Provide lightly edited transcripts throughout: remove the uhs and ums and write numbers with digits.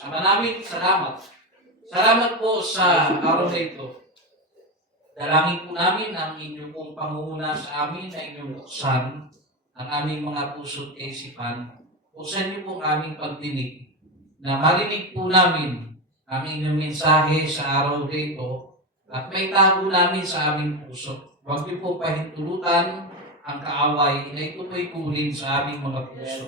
Maraming salamat. Salamat po sa araw na ito. Dalangin po namin ang inyong pong pangunguna sa amin na inyong buksan ang aming mga puso't kaisipan. Buksan niyo po ang aming pagdinig na marinig po namin ang inyong mensahe sa araw na ito at may tago namin sa aming puso. Huwag niyo po pahintulutan ang kaaway na ito po'y kunin sa aming mga puso.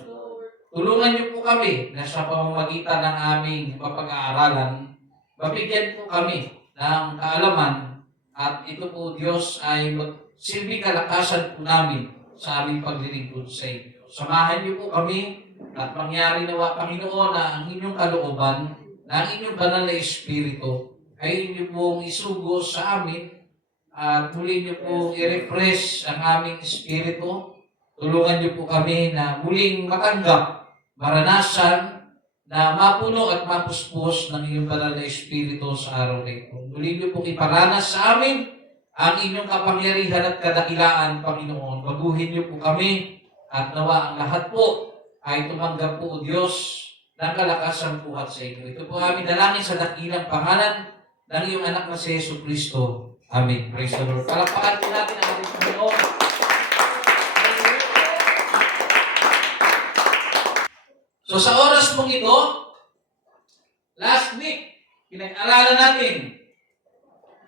Tulungan niyo po kami na sa pamamagitan ng aming mapag-aaralan, mabigyan po kami ng kaalaman at ito po Diyos ay magsilbi kalakasan po namin sa aming paglilingkod sa inyo. Samahan niyo po kami at mangyari nawa Panginoon na ang inyong kalooban, na ang inyong banal na Espiritu ay inyo pong isugo sa amin at muli niyo pong i-refresh ang aming Espiritu. Tulungan niyo po kami na muling matanggap, maranasan, na mapuno at mapuspos ng iyong banal na Espiritu sa araw na ito. Muli niyo pong iparanas sa amin ang inyong kapangyarihan at kadakilaan, Panginoon. Baguhin niyo po kami at nawa ang lahat po ay tumanggap po, O Diyos, ng kalakasan buhat sa inyo. Ito po aming dalangin sa dakilang pangalan ng iyong anak na si Yesu Cristo. Amen. Praise the Lord. Palakpakan po natin ang ating Panginoon. So sa oras mong ito, last week, pinag-aralan natin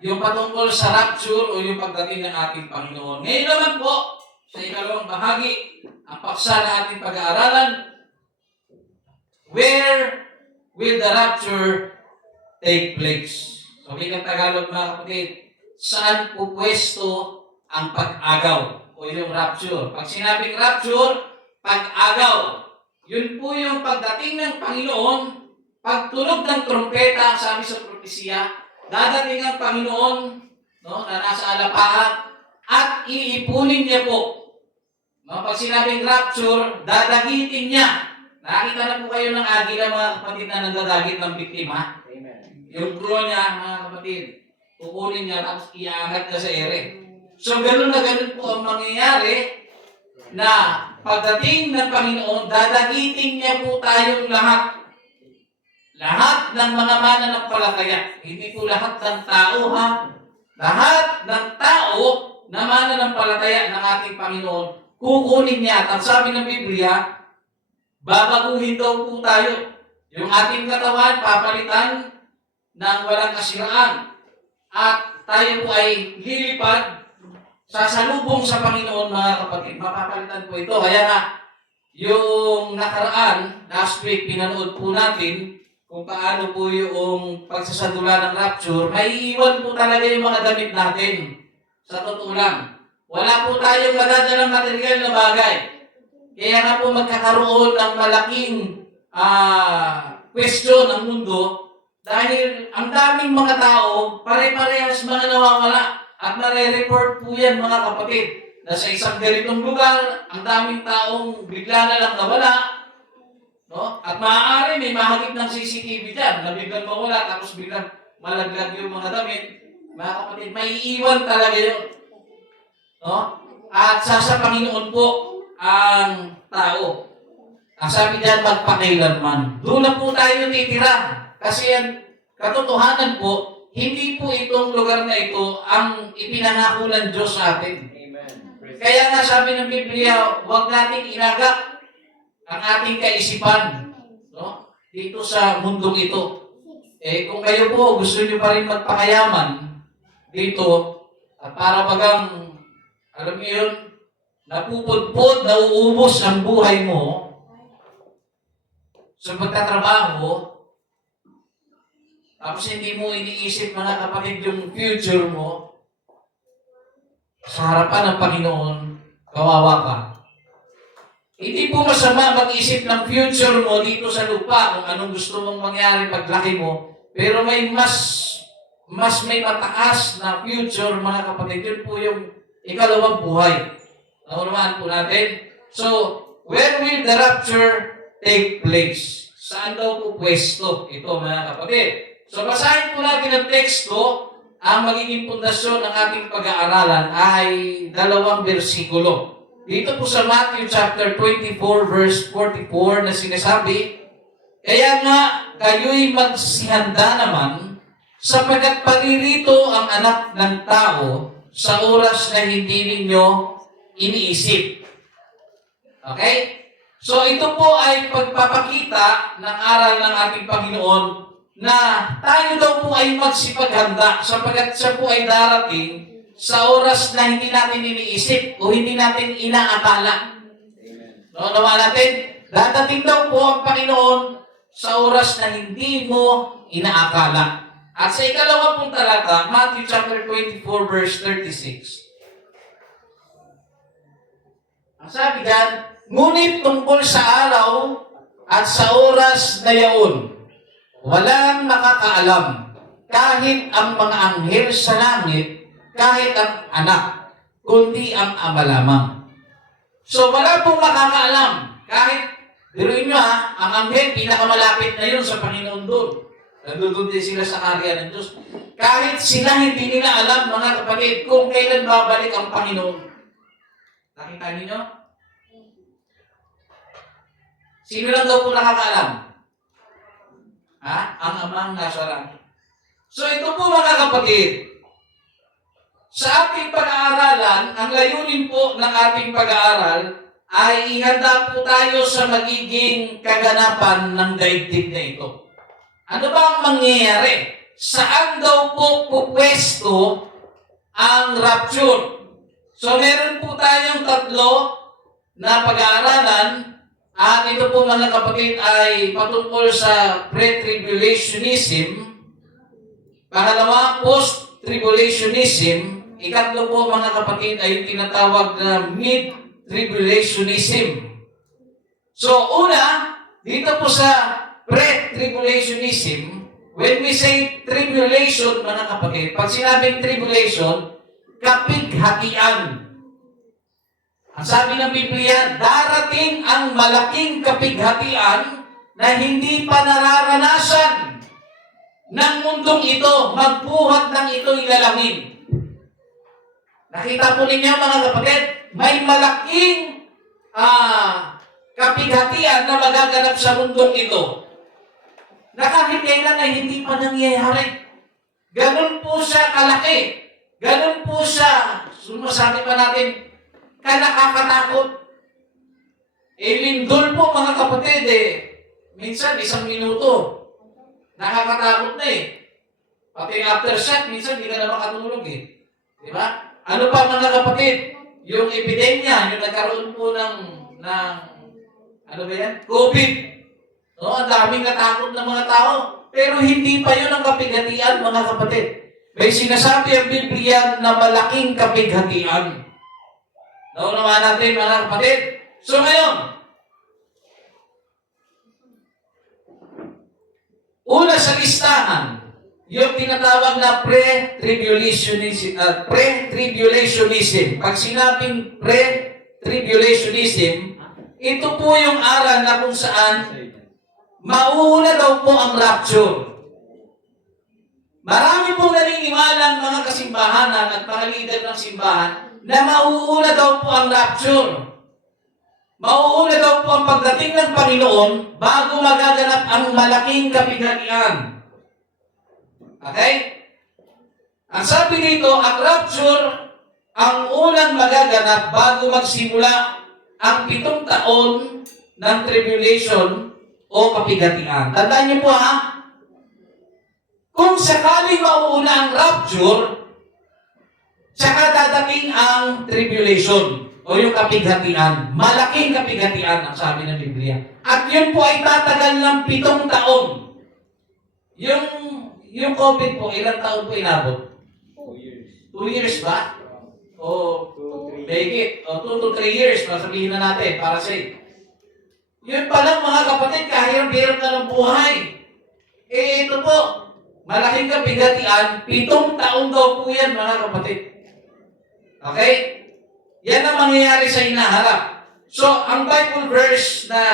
yung patungkol sa rapture o yung pagdating ng ating Panginoon. Ngayon naman po, sa ikalawang bahagi, ang paksa na ating pag-aaralan, where will the rapture take place? So, biglang Tagalog mga kapatid, saan po pwesto ang pag-agaw o yung rapture? Pag sinabing rapture, pag-agaw. Yun po yung pagdating ng Panginoon, pagtunog ng trompeta, ang sabi sa propesya, dadating ang Panginoon, no, na nasa alapaap, at iipunin niya po. No, pag sinabing rapture, dadagitin niya. Nakita na po kayo ng agila mga kapatid na nagdadagit ng biktima. Amen. Yung crew niya, mga kapatid, kukunin niya tapos iaangat niya sa ere. So gano'n na gano'n po ang mangyayari na pagdating ng Panginoon, dadagitin niya po tayong lahat. Lahat ng mga mananampalataya. Hindi po lahat ng tao, ha? Lahat ng tao na mananampalataya ng ating Panginoon, kukunin niya. At sabi ng Biblia, babaguhin daw po tayo. Yung ating katawan, papalitan ng walang kasiraan. At tayo po ay lilipad sasalubong sa Panginoon, mga kapatid. Mapapalitan po ito. Kaya nga, yung nakaraan, last week, pinanood po natin kung paano po yung pagsasadula ng rapture, may iwan po talaga yung mga damit natin. Sa totoo lang. Wala po tayong magadalang material na bagay. Kaya nga po magkakaroon ng malaking question ng mundo dahil ang daming mga tao, pare-parehas mga nawawala. At nare-report po yan mga kapatid na sa isang ganitong lugar, ang daming taong bigla na lang nawala. No? At maaari may mahagip ng CCTV dyan na biglang mawala tapos biglang malaglag yung mga damit. Mga kapatid, may iiwan talaga yun. No? At sa Panginoon po ang tao. Ang sabi dyan, magpakailanman. Doon na po tayo titira. Kasi yan, katotohanan po, hindi po itong lugar na ito ang ipinangako ng Diyos sa atin. Amen. Kaya nga sabi ng Biblia, huwag nating ilagak ang ating kaisipan, no, dito sa mundong ito. Kung kayo po gusto niyo pa rin magpakayaman dito, at para bagang, alam niyo yun, napupudpud, nauubos ang buhay mo sa pagtatrabaho, tapos hindi mo iniisip mga kapatid yung future mo, sa harapan ng Panginoon, kawawa ka. Hindi po masama mag-isip ng future mo dito sa lupa kung anong gusto mong mangyari paglaki mo, pero may mas may mataas na future mga kapatid. Yun po yung ikalawang buhay. Naunawaan po natin. So, where will the rapture take place? Saan daw po pwesto ito mga kapatid? So, basahin po natin ang teksto. Ang magiging pundasyon ng ating pag-aaralan ay 2 bersikulo. Dito po sa Matthew chapter 24 verse 44 na sinasabi, Kaya nga, kayo'y magsihanda naman, sapagkat paririto ang anak ng tao sa oras na hindi ninyo iniisip. Okay? So ito po ay pagpapakita ng aral ng ating Panginoon na tayo daw po ay magsipaghanda sapagkat siya po ay darating sa oras na hindi natin iniisip o hindi natin inaakala. No, nawa natin, dadating daw po ang Panginoon sa oras na hindi mo inaakala. At sa ikalawa pong talata, Matthew chapter 24 verse 36. Ang sabi diyan, ngunit tungkol sa araw at sa oras na yaon, walang nakakaalam, kahit ang mga anghel sa langit, kahit ang anak, kundi ang Ama lamang. So wala pong makakaalam, kahit, biruin nyo ang anghel, pinakamalapit na yun sa Panginoon doon. Nandun din sila sa karya ng Diyos. Kahit sila hindi nila alam, mga kapatid, kung kailan babalik ang Panginoon. Nakita niyo? Sino lang daw po nakakaalam? Ang amang nasa langit. So ito po mga kapatid, sa ating pag-aaralan, ang layunin po ng ating pag-aaral ay ihanda po tayo sa magiging kaganapan ng daigdig na ito. Ano ba ang mangyayari? Saan daw po pupwesto ang rapture? So meron po tayong tatlo na pag-aaralan at ito po mga kapatid ay patungkol sa pre-tribulationism. Pangalawa, post-tribulationism. Ikatlo po mga kapatid ay yung tinatawag na mid-tribulationism. So una, dito po sa pre-tribulationism, when we say tribulation, mga kapatid, pag sinabing tribulation, kapighatian. Ang sabi ng Biblia, darating ang malaking kapighatian na hindi pa nararanasan ng mundong ito, magbuhat ng ito ilalangin. Nakita po ninyo mga kapatid, may malaking kapighatian na magaganap sa mundong ito na kahit kailan ay hindi pa nangyayari. Ganun po siya kalaki. Ganun po siya, sumasabi pa natin, nakakatakot. Lindol po mga kapatid minsan 1 minuto. Nakakatakot na Pati aftershock, minsan hindi ka na makatulog Di ba? Ano pa mga kapatid? Yung epidemya, yung nagkaroon po ng ano ba yan? COVID. No, ang daming natakot ng mga tao. Pero hindi pa yun ang kapighatian, mga kapatid. May sinasabi ang Biblia na malaking kapighatian. Naunawa natin, mga kapatid. So ngayon, una sa listahan, yung tinatawag na pre-tribulationism. Pag sinabing pre-tribulationism, ito po yung aral na kung saan mauuna daw po ang rapture. Marami pong naniniwalang mga kasimbahanan at mga leader ng simbahan na mauuna daw po ang rapture. Mauuna daw po ang pagdating ng Panginoon bago magaganap ang malaking kapighatian. Okay? Ang sabi dito, ang rapture ang unang magaganap bago magsimula ang 7 taon ng tribulation o kapighatian. Tandaan niyo po kung sakaling mauuna ang rapture, saka dadating ang tribulation o yung kapighatian. Malaking kapighatian ang sabi ng Biblia. At yun po ay tatagal ng 7 taon. Yung COVID po, ilang taon po inabot? 2 years. 2 years ba? O 2 to 3 years, masabihin na natin, para safe. Yun pa lang mga kapatid, kahirap-hirap na ng buhay. Ito po, malaking kapighatian, 7 taon daw po yan mga kapatid. Okay? Yan ang mangyayari sa hinaharap. So, ang Bible verse na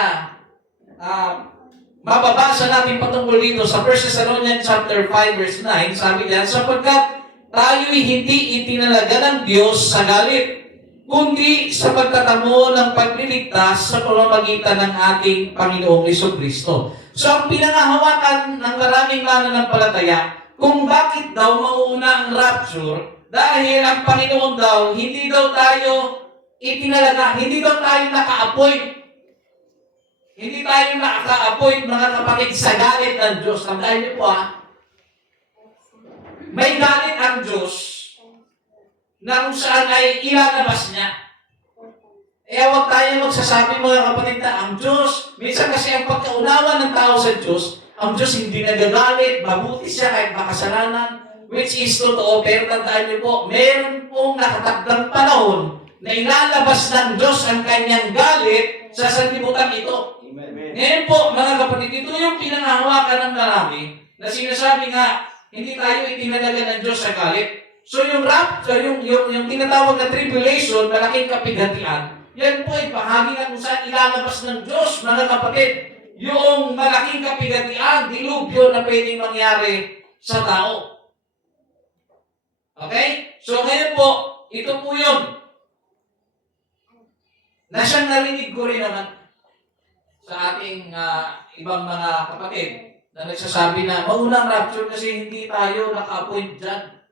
mababasa natin patungkol dito sa 1 Thessalonians chapter 5 verse 9, sabi diyan, sapagkat tayo'y hindi itinalaga ng Diyos sa galit, kundi sa pagtatamo ng pagliligtas sa pamamagitan ng ating Panginoong Jesucristo. So, ang pinangahawakan ng maraming mananampalataya, kung bakit daw mauuna ang rapture, dahil ang Panginoon daw, hindi daw tayo itinalaga, hindi daw tayo naka-appoint. Hindi tayo naka-appoint, mga kapatid, sa galit ng Diyos. Tandaan niyo po may galit ang Diyos na kung saan ay ilalabas niya. Huwag tayo magsasabi, mga kapatid, na ang Diyos, minsan kasi ang pagkaunawa ng tao sa Diyos, ang Diyos hindi nagagalit, mabuti siya kahit makasalanan, which is totoo, pero tandaan niyo po, meron pong nakatakdang panahon na ilalabas ng Diyos ang kanyang galit sa sanlibutan ito. Amen. Ngayon po, mga kapatid, ito yung pinangahawakan ng marami na sinasabi nga, hindi tayo itinalaga ng Diyos sa galit. So yung rapture, yung tinatawag na tribulation, malaking kapighatian, yan po ay bahagi na kung saan ilalabas ng Diyos, mga kapatid, yung malaking kapighatian, dilubyo na pwedeng mangyari sa tao. Okay? So ngayon po, ito po yun. Na siyang narinig ko rin naman sa ating ibang mga kapatid na nagsasabi na maunang rapture kasi hindi tayo naka-appoint dyan.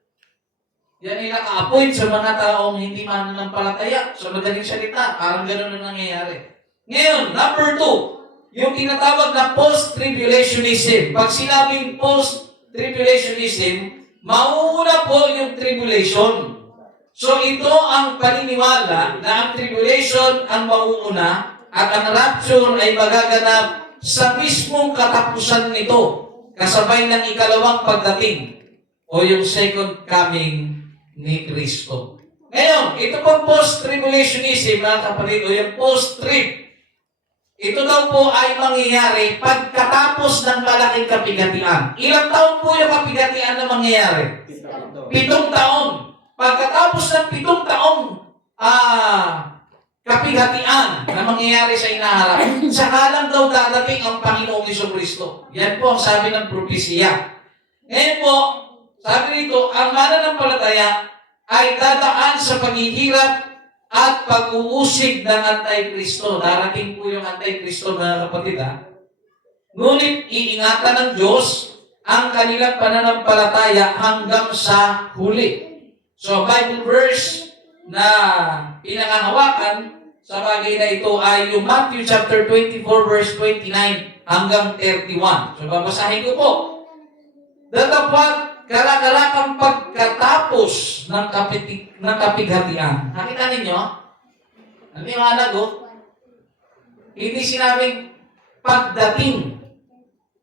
Yan ay naka-appoint sa mga taong hindi mananampalataya. So, madaling salita, parang gano'n na nangyayari. Ngayon, number 2, yung tinatawag na post-tribulationism. Pag sinabing post-tribulationism, mauuna po yung tribulation. So, ito ang paniniwala na ang tribulation ang mauuna at ang rapture ay magaganap sa mismong katapusan nito, kasabay ng ikalawang pagdating o yung second coming ni Kristo. Ngayon, ito pong post-tribulationism, mga kapatid, o yung post-trib, ito daw po ay mangyayari pagkatapos ng malaking kapighatian. Ilang taon po yung kapighatian na mangyayari? 7 taon. Pagkatapos ng 7 taong kapighatian na mangyayari sa inaharap, saka lang daw dadating ang Panginoong Jesucristo. Yan po ang sabi ng propesya. Ngayon po, sabi nito, ang mananampalataya ay dadaan sa paghihirap at pag-uusig ng Antikristo. Darating po yung Antikristo, mga kapatid. Ngunit iingatan ng Diyos ang kanilang pananampalataya hanggang sa huli. So, Bible verse na pinangahawakan sa bagay na ito ay yung Matthew chapter 24 verse 29 hanggang 31. So, babasahin ko po. Datapwat kara-karakang pagkatapos ng kapighatian. Nakita ninyo? Ano yung alago? Hindi sinabing pagdating.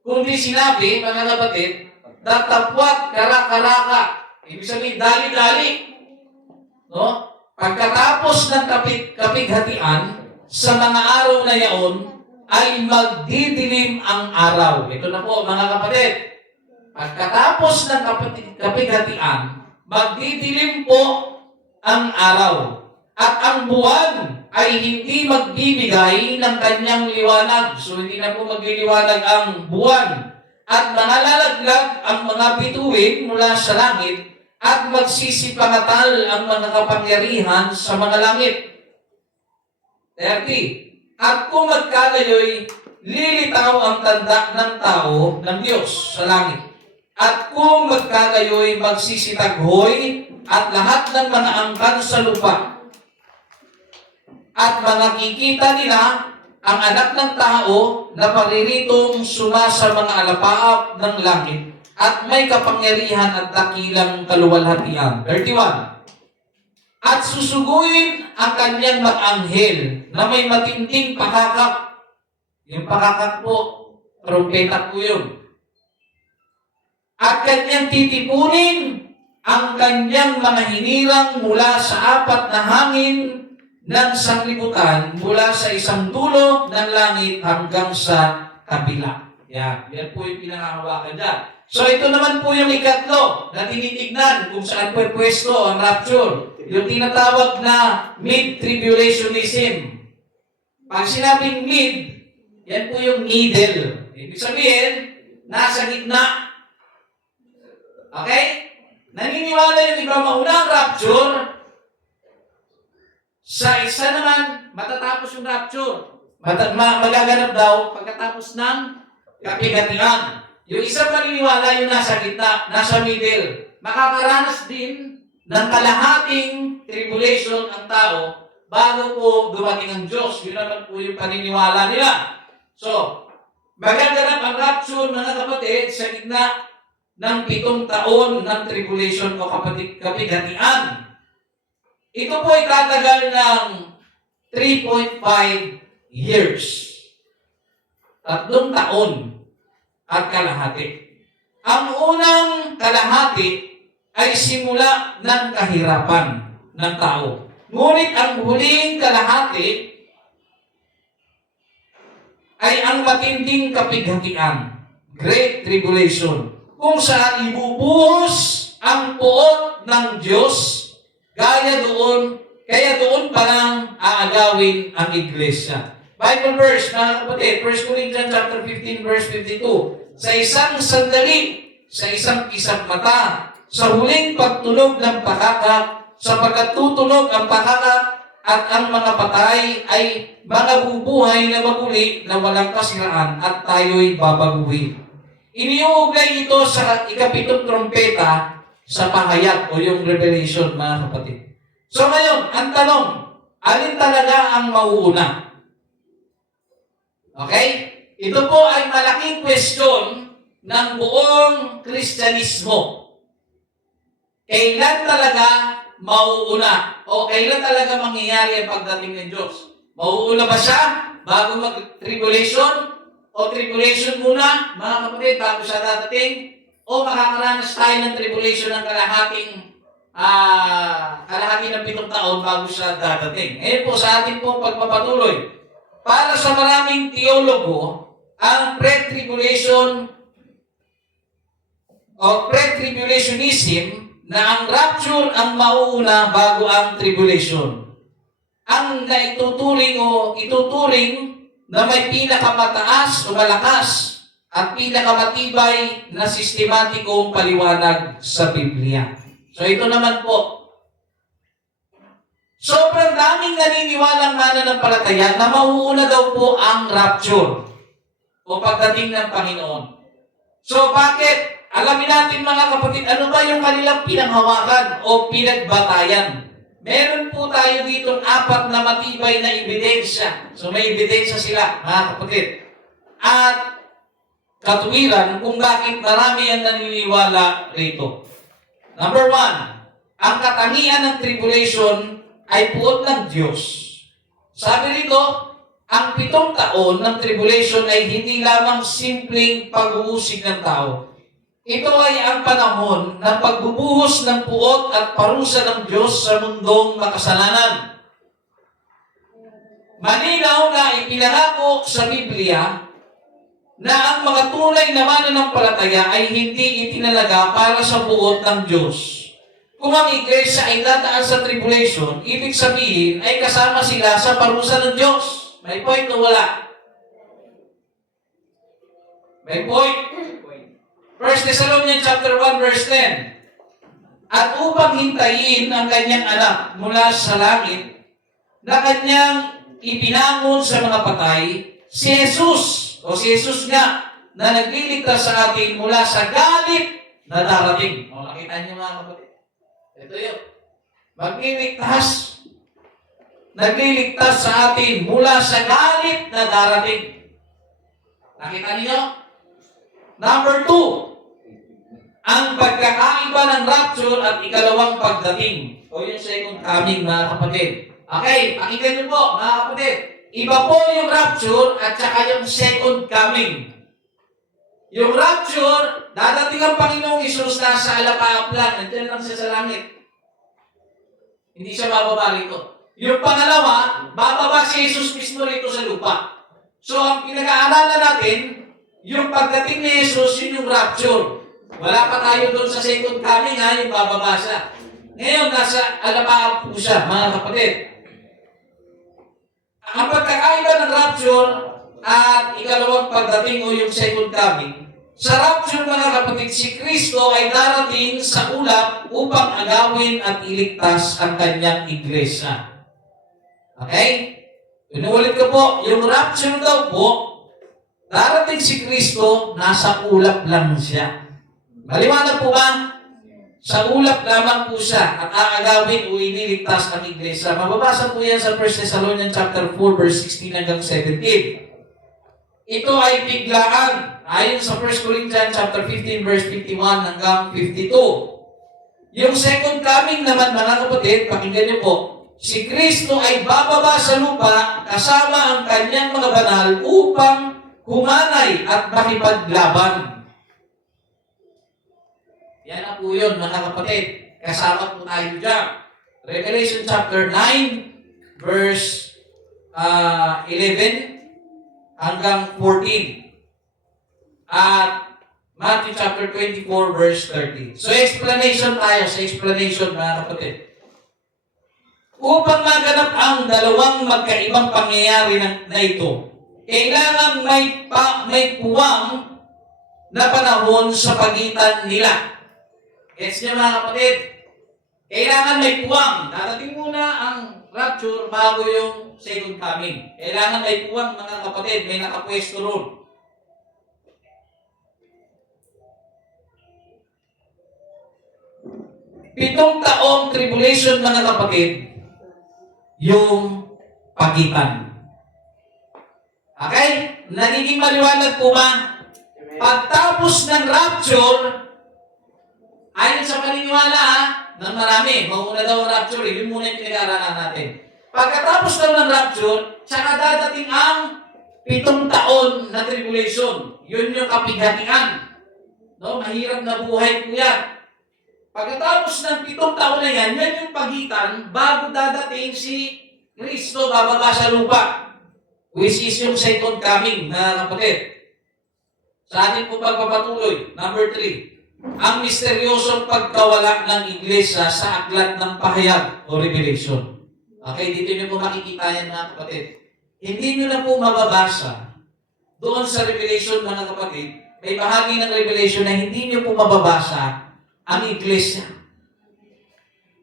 Kundi sinabi, mga kapatid, datapwat kara-karaka. Ibig sabihin, dali-dali. No? Pagkatapos ng kapighatian, sa mga araw na yaon, ay magdidilim ang araw. Ito na po, mga kapatid. Pagkatapos ng kapighatian, magdidilim po ang araw. At ang buwan ay hindi magbibigay ng kanyang liwanag. So, hindi na po magliliwanag ang buwan. At nangalalaglag ang mga bituin mula sa langit at magsisipangatal ang mga kapangyarihan sa mga langit. 30. At kung magkalayoy, lilitaw ang tanda ng tao ng Diyos sa langit. At kung magkalayoy, magsisitaghoy at lahat ng mga angkan sa lupa. At makikita nila ang anak ng tao na pariritong suma sa mga alapaap ng langit at may kapangyarihan at dakilang kaluwalhatian. 31. At susuguin ang kanyang mga anghel na may matinding pakakak. Yung pakakak po, trompeta po yun. At kanyang titipunin ang kanyang mga hinirang mula sa 4 na hangin ng sanglibutan mula sa isang dulo ng langit hanggang sa kabila. Yan po yung pinangahawakan dyan. So ito naman po yung ikatlo na tinitignan kung saan po pwesto ang rapture. Yung tinatawag na mid-tribulationism. Pag sinabing mid, yan po yung middle. Ibig sabihin, nasa gitna. Okay? Naniniwala yung iba maunang rapture. Sa isa naman, matatapos yung rapture. Magaganap daw pagkatapos ng kapigatian. Yung isang paniniwala yung nasa gitna, nasa middle. Makakaranas din ng kalahating tribulation ang tao bago po dumating ang Diyos. Yun naman po yung paniniwala nila. So, magaganap ang rapture, mga kapatid, sa gitna ng 7 taon ng tribulation o kapigatian. Ito po ay tatagal ng 3.5 years. 3 taon at kalahati. Ang unang kalahati ay simula ng kahirapan ng tao. Ngunit ang huling kalahati ay ang matinding kapighatian, Great Tribulation, kung saan ibubuhos ang puot ng Diyos, kaya doon pa lang aagawin ang iglesia. Bible verse, mga kapatid, 1 Corinthians chapter 15, verse 52, sa isang sandali, sa isang kisap mata, sa huling pagtunog ng pakaka, sapagkat tutunog ang pakaka at ang mga patay ay mga bubuhay na maguli na walang kasiraan at tayo'y babaguhin. Iniuugnay ito sa ikapitong trompeta sa pahayag o yung revelation, mga kapatid. So ngayon, ang tanong, alin talaga ang mauuna? Okay? Ito po ay malaking question ng buong Kristyanismo. Kailan talaga mauuna? O kailan talaga mangyayari ang pagdating ng Diyos? Mauuna ba siya bago mag-tribulation? O tribulation muna, mga kapatid, bago siya dadating? O makakaranas tayo ng tribulation ng kalahati ng 7 taon bago siya dadating? Ngayon po sa ating pong pagpapatuloy, para sa maraming teologo, ang pre-tribulation o pre-tribulationism na ang rapture ang mauuna bago ang tribulation. Ang naituturing o ituturing na may pinakamataas o malakas at pinakamatibay na sistematikong paliwanag sa Biblia. So ito naman po. Sobrang daming naniniwalang mananampalataya na mauuna daw po ang rapture o pagdating ng Panginoon. So bakit? Alamin natin, mga kapatid, ano ba yung kanilang pinanghawakan o pinagbatayan? Meron po tayo dito 4 na matibay na ebidensya. So may ebidensya sila, mga kapatid. At katuwiran kung bakit marami ang naniniwala rito. Number 1, ang katangian ng tribulation ay puot ng Diyos. Sabi rito, ang 7 taon ng tribulation ay hindi lamang simpleng pag-uusig ng tao. Ito ay ang panahon ng pagbubuhos ng puot at parusa ng Diyos sa mundong makasalanan. Malinaw na ipinangako sa Biblia na ang mga tunay na mananampalataya ay hindi itinalaga para sa puot ng Diyos. Kung ang iglesia ay dadaan sa tribulation, ibig sabihin ay kasama sila sa parusa ng Diyos. May point o wala? May point. 1 Thessalonians chapter 1 verse 10. At upang hintayin ang kanyang anak mula sa langit na kanyang ipinangon sa mga patay, si Jesus nga na nagliligtas sa atin mula sa galit na darating. O, nakita niyo, mga kapatid. Ito yun. Nagliligtas sa atin mula sa galit na darating. Nakita niyo? Number 2, ang pagkakaiba ng rapture at ikalawang pagdating. O yung second coming, mga kapatid. Okay, pakinggan niyo po, mga kapatid. Iba po yung rapture at saka yung second coming. Yung rapture, dadating ang Panginoong Isus na sa alapaap lang. Nandiyan lang siya sa langit. Hindi siya bababa rito. Yung pangalawa, bababa si Jesus mismo rito sa lupa. So, ang pinag-aaralan natin, yung pagdating ni Jesus, yun yung rapture. Wala pa tayo doon sa second coming, yung bababa siya. Ngayon, nasa alapaap po siya, mga kapatid. Ang pagkakaiba ng rapture at ikalawang pagdating o yung second coming, sa rapture, mga kapatid, si Kristo ay darating sa ulap upang agawin at iligtas ang kanyang iglesia. Okay? Inuulit ko po, yung rapture daw po Darating si Kristo, nasa ulap lang siya. Maliwanag po ba? Sa ulap lamang po siya at aagawin o iniligtas ang iglesia. Mababasa po yan sa 1 Thessalonians chapter 4 verse 16 hanggang 17. Ito ay biglaan ayon sa 1 Corinthians chapter 15 verse 51 hanggang 52. Yung second coming naman mga kapatid, pakinggan niyo po, si Kristo ay bababa sa lupa kasama ang kanyang mga banal upang humanay at makipaglaban. Yan na po yun, mga kapatid. Kasama po tayo dyan. Revelation chapter 9, verse 11 hanggang 14. At Matthew chapter 24, verse 30. So, explanation tayo sa explanation, mga kapatid. Upang maganap ang dalawang magkaibang pangyayari na ito, kailangan may puwang na panahon sa pagitan nila. Gets niyo mga kapatid? Kailangan may puwang. Darating muna ang rapture bago yung second coming. Kailangan may puwang mga kapatid. May nakapwesto ron. Pitong taong tribulation mga kapatid, yung pagitan. Okay? Nagiging maliwanag po ba? Pagtapos ng rapture, ayon sa paniniwala ng marami, mauna daw ang rapture, yun muna yung pinag-aaralan natin. Pagkatapos daw ng rapture, saka dadating ang 7 taon na tribulation. Yun yung kapighatian. No? Mahirap na buhay po yan. Pagkatapos ng 7 taon na yan, yan yung pagitan bago dadating si Kristo bababa sa lupa. Which is yung second coming na kapatid. Sa ating po pagpapatuloy, number 3. Ang misteryosong pagkawala ng iglesia sa aklat ng pahayag o revelation. Okay, dito nyo po makikita yan mga kapatid. Hindi nyo na po mababasa doon sa revelation mga kapatid, may bahagi ng revelation na hindi nyo po mababasa ang iglesia.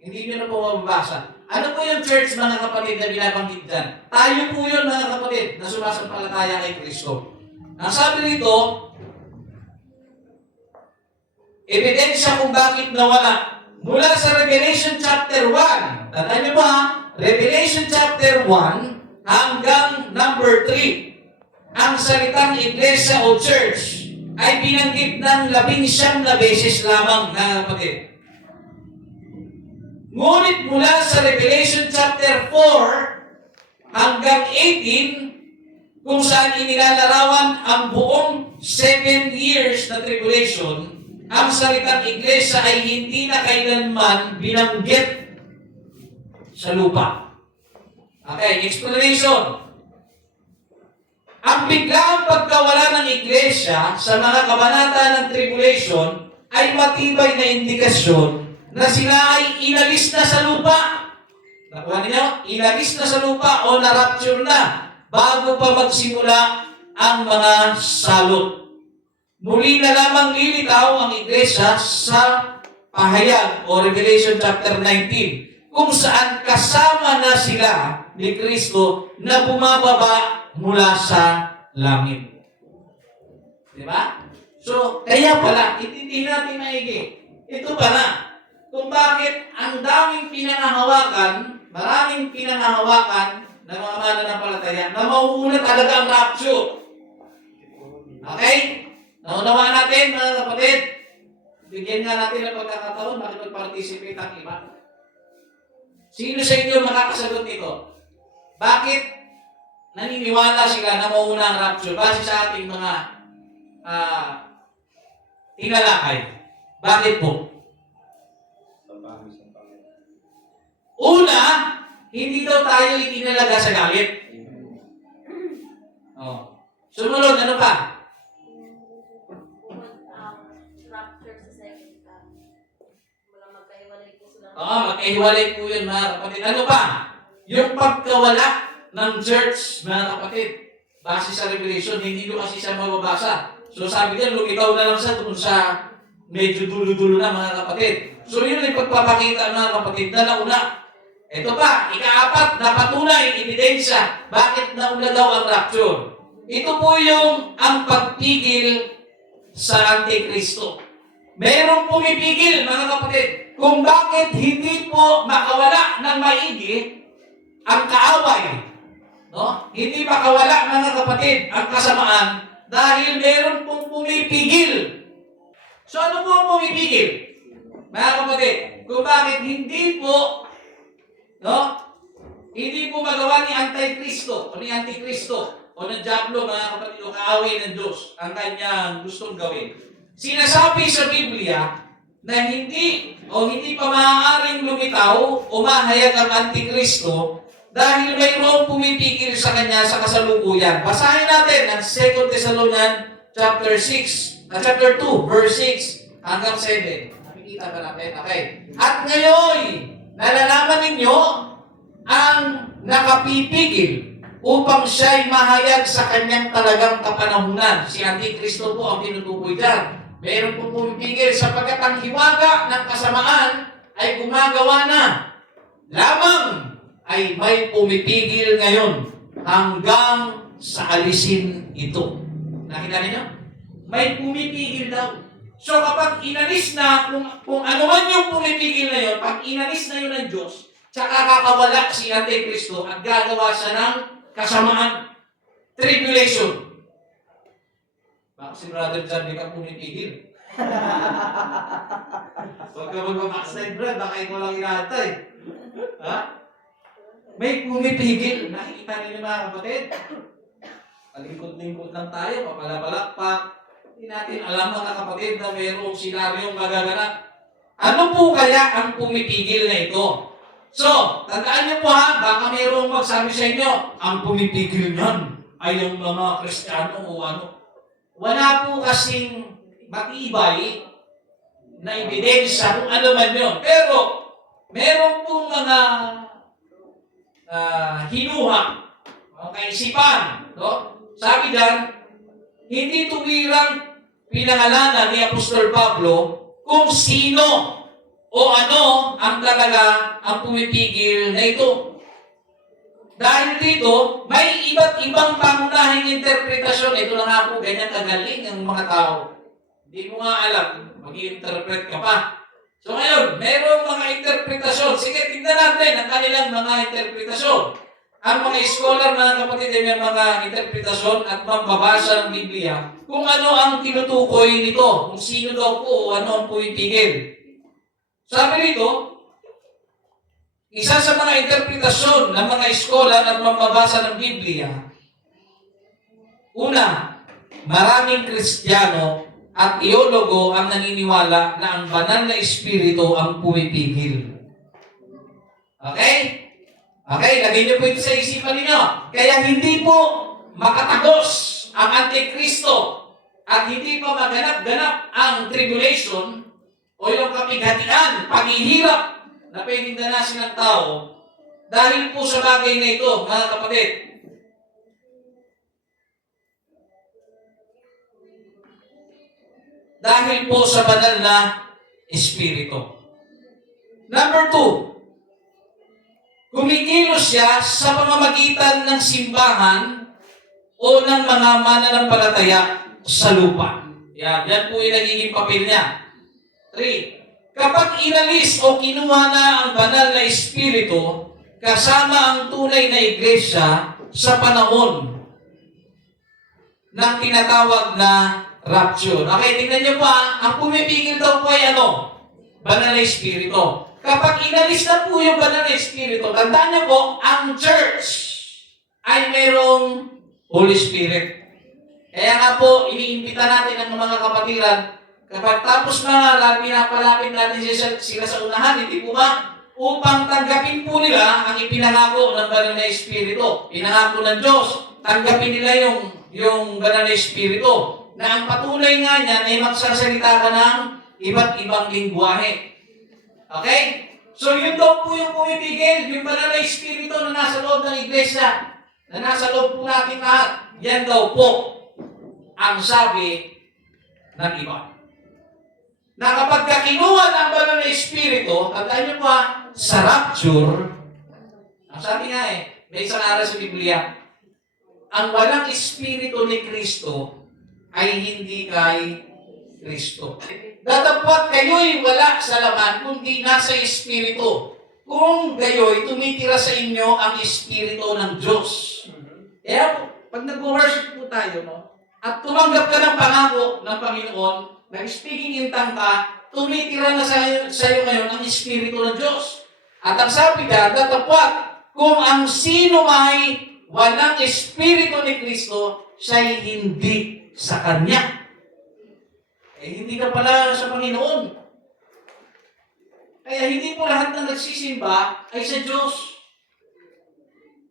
Hindi nyo na po mababasa. Ano po yung church mga kapatid na binabanggit dyan? Tayo po yun mga kapatid na sumasampalataya kay Kristo. Ang sabi rito, ebidensya kung bakit nawala. Mula sa Revelation chapter 1. Tandaan niyo ba? Revelation chapter 1 hanggang number 3. Ang salitang iglesia o church ay binanggit ng 19 na beses lamang na kapatid. Ngunit mula sa Revelation chapter 4 hanggang 18, kung saan inilalarawan ang buong 7 years na tribulation, ang salitang iglesia ay hindi na kailanman binanggit sa lupa. Okay, explanation. Ang biglaang pagkawala ng iglesia sa mga kabanata ng tribulation ay matibay na indikasyon na sila ay inalis na sa lupa. Nakuha niyo? Inalis na sa lupa o na-rapture na bago pa magsimula ang mga salot. Muli na lamang lilitaw ang iglesia sa pahayag o Revelation chapter 19 kung saan kasama na sila ni Kristo na bumababa mula sa langit. Di ba? So, kaya pala, itindihin natin maigi. Ito pala, kung bakit ang daming pinangahawakan, maraming pinangahawakan ng mga mananampalataya na mauuna talaga ang rapture. Okay? Naunawaan natin, mga kapatid. Bigyan nga natin ng pagkakataon, makipag-participate ang iba. Sino sa inyo makakasagot nito? Bakit naniniwala sila na mauuna ang rapture base sa ating mga tinalakay? Bakit po? Una, hindi daw tayo itinalaga sa galit. Oh. Sumunod, ano pa? Magkahiwalay po yun, mga kapatid. Ano pa? Yung pagkawala ng church, mga kapatid, base sa Revelation, hindi nyo kasi siya mababasa. So sabi niya, lumitaw na lang siya doon sa medyo dulo-dulo na, mga kapatid. So yun ay pagpapakita, mga kapatid, na nauna. Ito pa, ika-4, napatunay, ebidensya, bakit nauna daw ang rapture. Ito po yung ang pagpigil sa Antikristo. Mayroong pumipigil, mga kapatid, kung bakit hindi po makawala ng maigi ang kaaway. No? Hindi makawala, mga kapatid, ang kasamaan dahil meron pong pumipigil. So ano po ang pumipigil? Mga kapatid, kung bakit hindi po, no? Hindi po magawa ni Antikristo o ni Antikristo o ng Diablo, mga kapatid, o kaaway ng Diyos ang kanyang gustong gawin. Sinasabi sa Biblia na hindi pa maaaring lumitaw o mahayag ang Antikristo dahil mayroong pumipigil sa kanya sa kasalukuyan. Basahin natin ang 2 Thessalonians chapter 2, verse 6 hanggang 7. Nakikita ba natin? Okay. At ngayon, nalalaman ninyo ang nakapipigil upang siya'y mahayag sa kanyang talagang kapanahunan. Si Antikristo po ang tinutukoy dyan. Meron pong pumipigil sapagkat ang hiwaga ng kasamaan ay gumagawa na. Lamang ay may pumipigil ngayon hanggang sa alisin ito. Nakita niyo? May pumipigil daw. So kapag inalis na, kung ano man yung pumipigil na yun, pag inalis na yun ng Diyos, tsaka kakawala si Antikristo at gagawa siya ng kasamaan, tribulation. Baka si Brother John, di ka pumipigil. Huwag ka mag-backside, Brad. Baka ikaw lang inaatay. Ha? May pumipigil. Nakikita niyo mga kapatid. Palingkod-lingkod lang tayo, papalapalakpak. Hindi natin alam mga kapatid na mayroong senaryong magaganap. Ano po kaya ang pumipigil na ito? So, tandaan niyo po ha, baka mayroong magsabi sa inyo, ang pumipigil niyan ay yung mga Kristiyano o ano. Wala po kasing matibay na ebidensya kung ano man yun. Pero, meron pong mga hinuha, mga kaisipan. No? Sabi dyan, hindi tuwirang pinangalanan ni Apostol Pablo kung sino o ano ang talaga ang pumipigil na ito. Dahil dito, may iba't ibang pangunahing interpretasyon. Ito na nga po, ganyan kagaling ang mga tao. Hindi mo nga alam, mag-i-interpret ka pa. So ngayon, mayroong mga interpretasyon. Sige, tignan natin ang kanilang mga interpretasyon. Ang mga scholar, mga kapatid, ay may mga interpretasyon at mambabasa ng Biblia kung ano ang tinutukoy nito, kung sino daw po o ano ang pumipigil. Sabi rito, isa sa mga interpretasyon ng mga scholar at mambabasa ng Biblia, una, maraming Kristiyano at teologo ang naniniwala na ang banal na espiritu ang pumipigil. Okay? Okay, lagay niyo po ito sa isipan ninyo. Kaya hindi po makatagos ang Antikristo at hindi pa maganap-ganap ang tribulation o yung kapighatian, paghihirap na pwedeng danasin ng tao dahil po sa bagay na ito, mga kapatid. Dahil po sa banal na espiritu. Number 2, kumikilos siya sa pamamagitan ng simbahan o ng mga mananampalataya sa lupa. Yan po yung nagiging papel niya. 3. Kapag inalis o kinuha na ang banal na espiritu kasama ang tunay na iglesia sa panahon ng tinatawag na rapture. Okay, tingnan niyo pa, ang pumipigil daw po ay ano? Banal na espiritu. Kapag inalis na po yung banal na espiritu, tandaan niyo po, ang church ay mayroong Holy Spirit. Kaya nga po, iniimbita natin ang mga kapatiran, kapag tapos na pinapalapit natin sila sa unahan, hindi po ba? Upang tanggapin po nila ang ipinangako ng banal na espiritu. Pinangako ng Diyos, tanggapin nila yung banal na espiritu. Na ang patunay nga niyan ay magsasalita ka ng iba't ibang lingwahe. Okay? So yun daw po yung pumipigil, yung banal na espiritu na nasa loob ng iglesia, na nasa loob po natin lahat. Yan daw po ang sabi ng iba. Na kapag kinuha ng banal na espiritu, tandaan niyo pa, sa rapture, ang sabi nga may isang aral sa Biblia, ang walang Espiritu ni Kristo ay hindi kay Kristo. Datapwat kayo'y wala sa laman, kundi nasa Espiritu. Kung gayo'y tumitira sa inyo ang Espiritu ng Diyos. Kaya pag nag-worship po tayo, no? At tumanggap ka ng pangako ng Panginoon, nag-speaking in tongue ka, tumitira na sa iyo ngayon ang Espiritu ng Diyos. At ang sabi ka, datapwat, kung ang sino may walang Espiritu ni Kristo, siya'y hindi sa Kanya. Hindi ka pala sa Panginoon. Kaya hindi po lahat ng nagsisimba ay sa Diyos.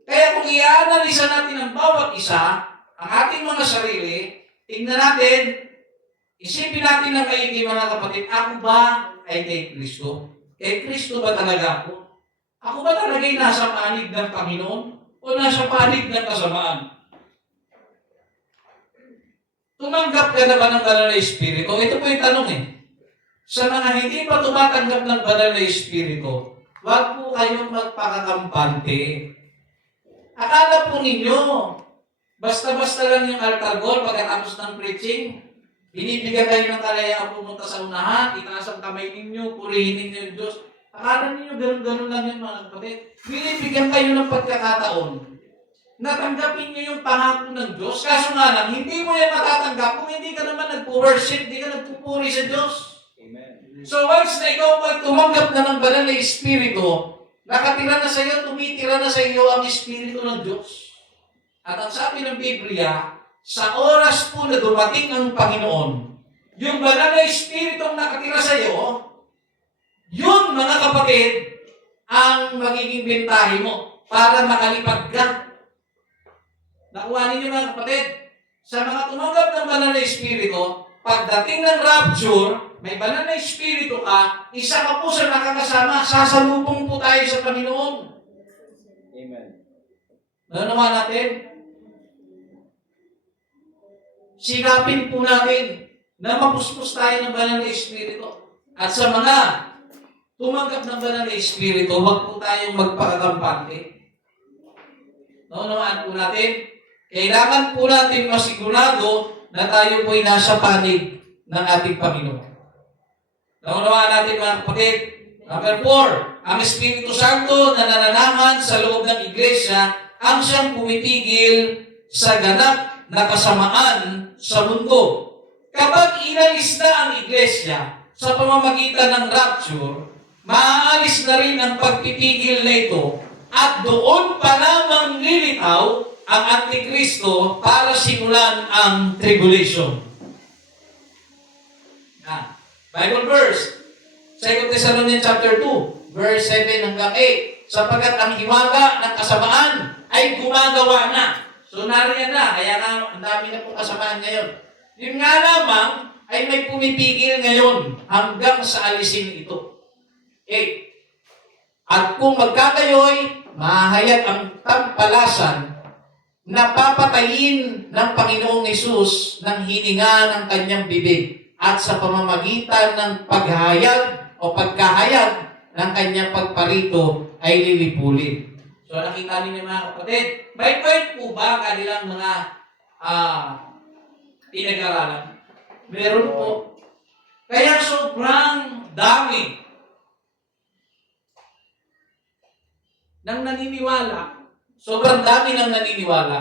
Kaya kung i-analisa natin ang bawat isa, ang ating mga sarili, tingnan natin, isipin natin na maigi mga kapatid, ako ba ay kay Kristo? Kay Kristo ba talaga ako? Ako ba talaga nasa panig ng Panginoon? O nasa panig ng kasamaan? Tumanggap ka na ba ng banal na Espiritu? Ito po yung tanong eh. Sa mga hindi pa tumatanggap ng banal na Espiritu, huwag po kayong magpakakampante. Akala po ninyo, basta-basta lang yung altar call pagkatapos ng preaching, binibigyan kayo ng kalayaan pumunta sa unahan, itaas ang kamay ninyo, purihin ninyo yung Diyos. Akala ninyo ganun-ganun lang yung mga kapatid. Binibigyan kayo ng pagkakataon. Natanggapin niyo yung pangako ng Diyos. Kaso nga lang, hindi mo yan matatanggap kung hindi ka naman nagpo-worship, hindi ka nagpupuri sa Diyos. Amen. So once na ikaw pag tumanggap na ng banal na Espiritu, nakatira na sa iyo, tumitira na sa iyo ang Espiritu ng Diyos. At ang sabi ng Biblia, sa oras po na dumating ang Panginoon, yung banal na Espiritu ang nakatira sa iyo, yun mga kapatid, ang magiging bentahe mo para makalipad ka. Nakuha ninyo mga kapatid, sa mga tumanggap ng banal na Espiritu, pagdating ng rapture, may banal na Espiritu ka, isa ka po sa nakakasama, sasalubong po tayo sa Panginoon. Amen. Ano naman natin? Sikapin po natin na mapuspos tayo ng banal na Espiritu. At sa mga tumanggap ng banal na Espiritu, huwag po tayong magpakakampante. Naunawaan po natin, kailangan po natin masigurado na tayo po'y nasa panig ng ating Panginoon. Naunawaan natin mga kapatid. Number 4, ang Espiritu Santo na nananahan sa loob ng iglesia ang siyang pumipigil sa ganap na kasamaan sa mundo. Kapag inalis na ang iglesia sa pamamagitan ng rapture, maaalis na rin ang pagpipigil na ito at doon pa lamang lilitaw ang Antikristo para simulan ang tribulation. Bible verse, 2 Thessalonians chapter 2, verse 7 hanggang 8. Sapagkat ang hiwaga ng kasamaan ay gumagawa na. So nariyan na, kaya nga ang dami na po kasamaan ngayon. Yun nga lamang ay may pumipigil ngayon hanggang sa alisin ito. 8. At kung magkakayoy, mahayag ang tampalasan na papatayin ng Panginoong Hesus ng hininga ng kanyang bibig at sa pamamagitan ng paghayag o pagkahayag ng kanyang pagparito ay lilipulin. So nakita niyo mga kapatid, may point po ba kanilang mga pinag-aralan? Meron po. Kaya sobrang dami nang naniniwala, sobrang dami nang naniniwala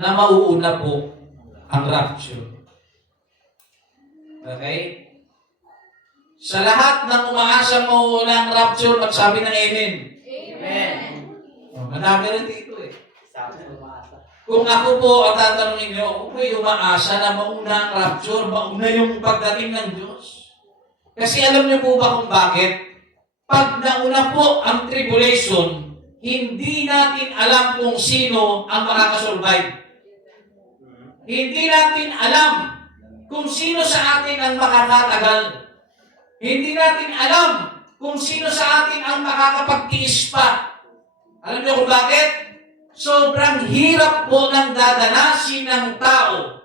na mauuna po ang rapture. Okay? Sa lahat ng umaasa mauuna ang rapture, magsabi ng amen. Amen. Madami rin dito eh. Kung ako po ang tatanungin niyo, ako po yung umaasa na mauna ang rapture, mauna yung pagdating ng Diyos. Kasi alam niyo po ba kung bakit? Pag nauna po ang tribulation, hindi natin alam kung sino ang makakasurvive. Hindi natin alam kung sino sa atin ang makakatagal. Hindi natin alam kung sino sa atin ang makakapagtiis pa. Alam niyo kung bakit? Sobrang hirap po ng dadanasin ng tao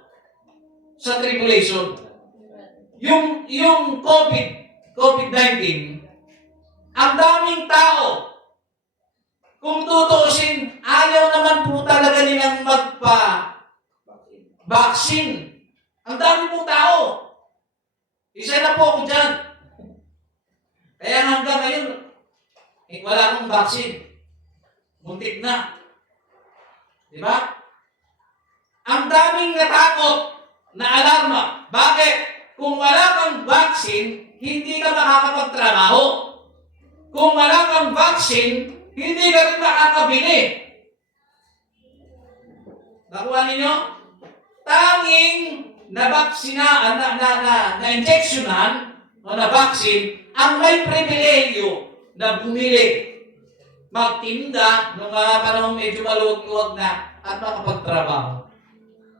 sa tribulation. Yung COVID-19, ang daming tao, kung tutuusin, ayaw naman po talaga nilang vaccine. Ang dami pong tao. Isa na po ako dyan. Kaya hanggang ngayon, wala akong vaccine. Muntik na. Di ba? Ang daming natakot na alarma. Bakit? Kung wala kang vaccine, hindi ka makakapagtrabaho. Kung wala kang vaccine, hindi ka rin makakabili. Nakuha ninyo? Tanging na-vaccina, na-injectionan o na-vaccine, ang may pribilehiyo na bumili, magtinda nung mga panahon medyo maluwag-luwag na at makapagtrabaho.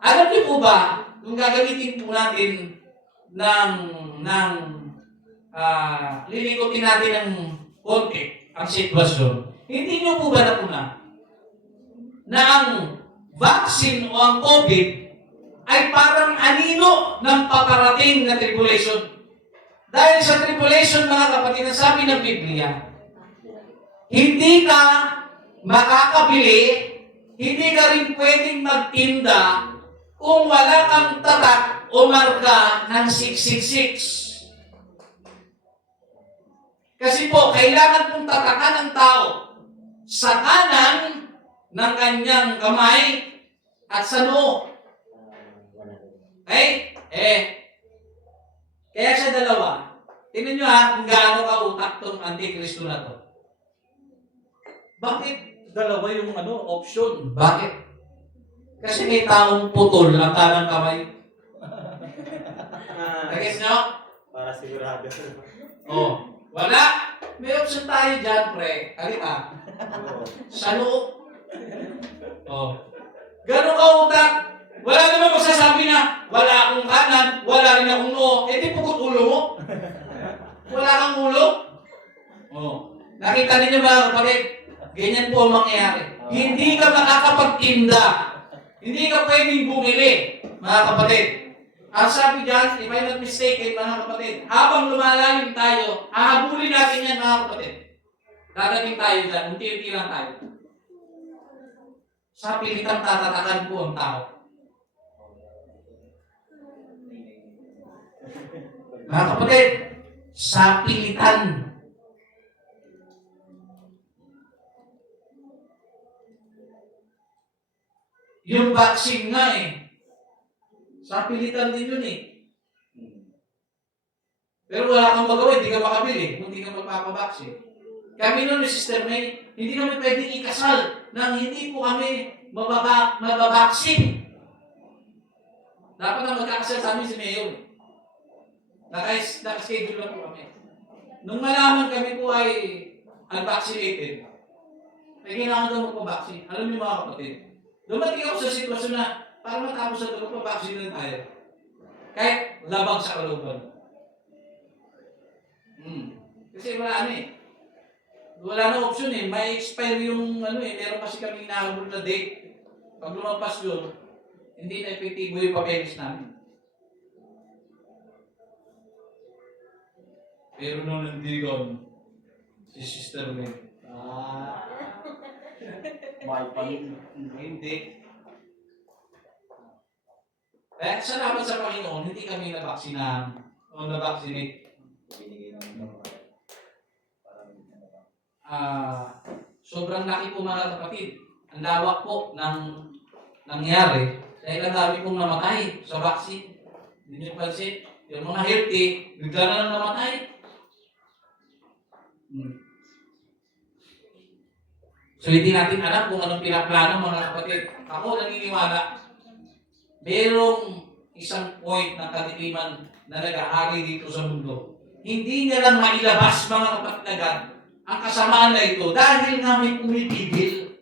Alam niyo po ba, kung gagamitin po natin lilikotin natin ng konti ang sitwasyon, hindi niyo po ba napuna na ang vaccine o ang COVID ay parang anino ng paparating na tribulation? Dahil sa tribulation, mga kapatid, ang sabi ng Biblia, hindi ka makakabili, hindi ka rin pwedeng magtinda kung wala kang tatak o marka ng 666. Kasi po, kailangan pong tatakan ng tao sa kanan ng kanyang kamay at sa noo. Okay? Kaya sa dalawa, tingnan nyo kung gaano ka-utak tong Antikristo na to. Bakit dalawa yung option? Bakit? Kasi may taong putol ang kanang kamay. Nagis nyo? Para sigurado. Wala. May option tayo dyan, pre. Halika. Sa loob. Gano'n ka-utak? Wala naman magsasabi na, wala akong kanan, wala rin akong noo. Di pugot ulo mo. Wala kang ulo. Nakita ninyo mga kapatid? Ganyan po ang mangyayari. Hindi ka makakapagtinda. Hindi ka pwedeng bumili, mga kapatid. Ang sabi dyan, if I'm not mistaken, mga kapatid, habang lumalalim tayo, hahabulin natin yan, mga kapatid. Dadating tayo dyan, unti-unti lang tayo. Sa pilitang tatatakan po ang tao. Mga kapatid, sa pilitan. Yung vaccine nga sa pilitan din yun Pero wala kang magawa, hindi ka makabili, hindi ka magpapabaksin. Kami nun ni Sister May, hindi kami pwedeng ikasal nang hindi po kami mababaksin. Dapat na magkakasal sa amin si Mayor. Naka-schedule lang po kami. Nung malaman kami po ay unvaccinated, ay kailangan daw magpabaksin. Alam niyo mga kapatid, dumating ako sa sitwasyon na para matapos sa ito, magpabaksin na tayo. Kahit labang sa kaluban. Kasi wala wala na option May expire yung meron kasi kami nahabol na date. Pag lumampas yun, hindi na epektibo yung papeles namin. Pero nung nandigon, si Sister May, hindi. Kaya salamat sa Panginoon, hindi kami nabaksinahan o nabaksinate. Sobrang laki po mga kapatid. Ang lawak po ng nangyari dahil ang dami pong namatay sa vaccine. Hindi nyo pansin, yung mga healthy, bigla na lang namatay. So hindi natin alam kung anong pinaplano mga kapatid. Ako naniniwala, merong isang point ng kadiliman na nag-aari dito sa mundo. Hindi niya lang mailabas mga kapatid ang kasamaan na ito dahil nga may pumipigil.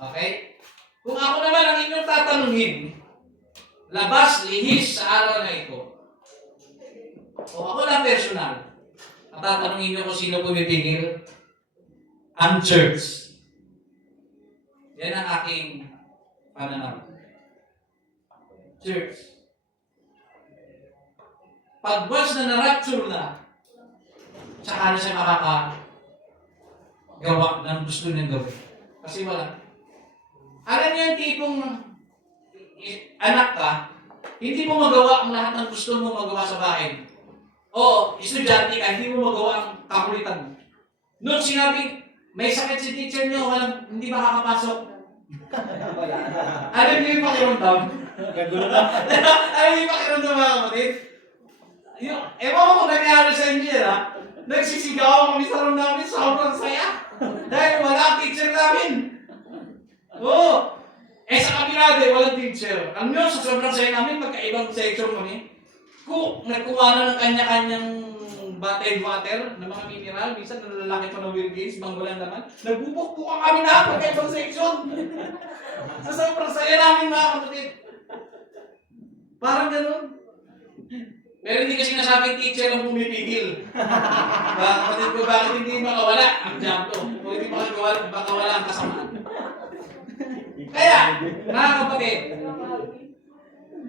Okay? Kung ako naman ang inyong tatanungin, labas, lihis sa araw na ito. O ako lang personal, ang tatanungin niyo kung sino pumipigil? Ang church. Yan ang aking pananaw. Church. Pag once na na-rapture na, saka na siya makakagawa ng gusto niyang gawin. Kasi wala. Alam niyo yung tipong anak ka, hindi mo magawa ang lahat ng gusto mo magawa sa bahay. O, estudyante ka, hindi mo magawa ang kakulitan mo. Noong sinabing, may sakit si teacher niyo, hindi makakapasok. Alam niyo yung pakiramdam? Alam niyo yung pakiramdam mga kapatid? Ewan ko kung nangyari sa inyo yan, ha? Nagsisigaw kami sa room namin, sobrang saya. Dahil wala ang teacher namin. Oo. Sa kabila din, walang teacher. Alam nyo, sa sobrang saya namin, magkaibang section kami. Nagkuha na ng kanya-kanyang bottled water na mga mineral. Minsan, nalalaki pa ng Wilkins, manggulan naman. Nagbubukbukan kami na magkaibang section. Sa sobrang saya namin mga kapatid. Parang ganun. Pero hindi kasi nasabing teacher ang pumipigil. Kapatid ko, bakit hindi makawala ang Diablo? O hindi makawala ang kasamaan? Kaya, mga kapatid,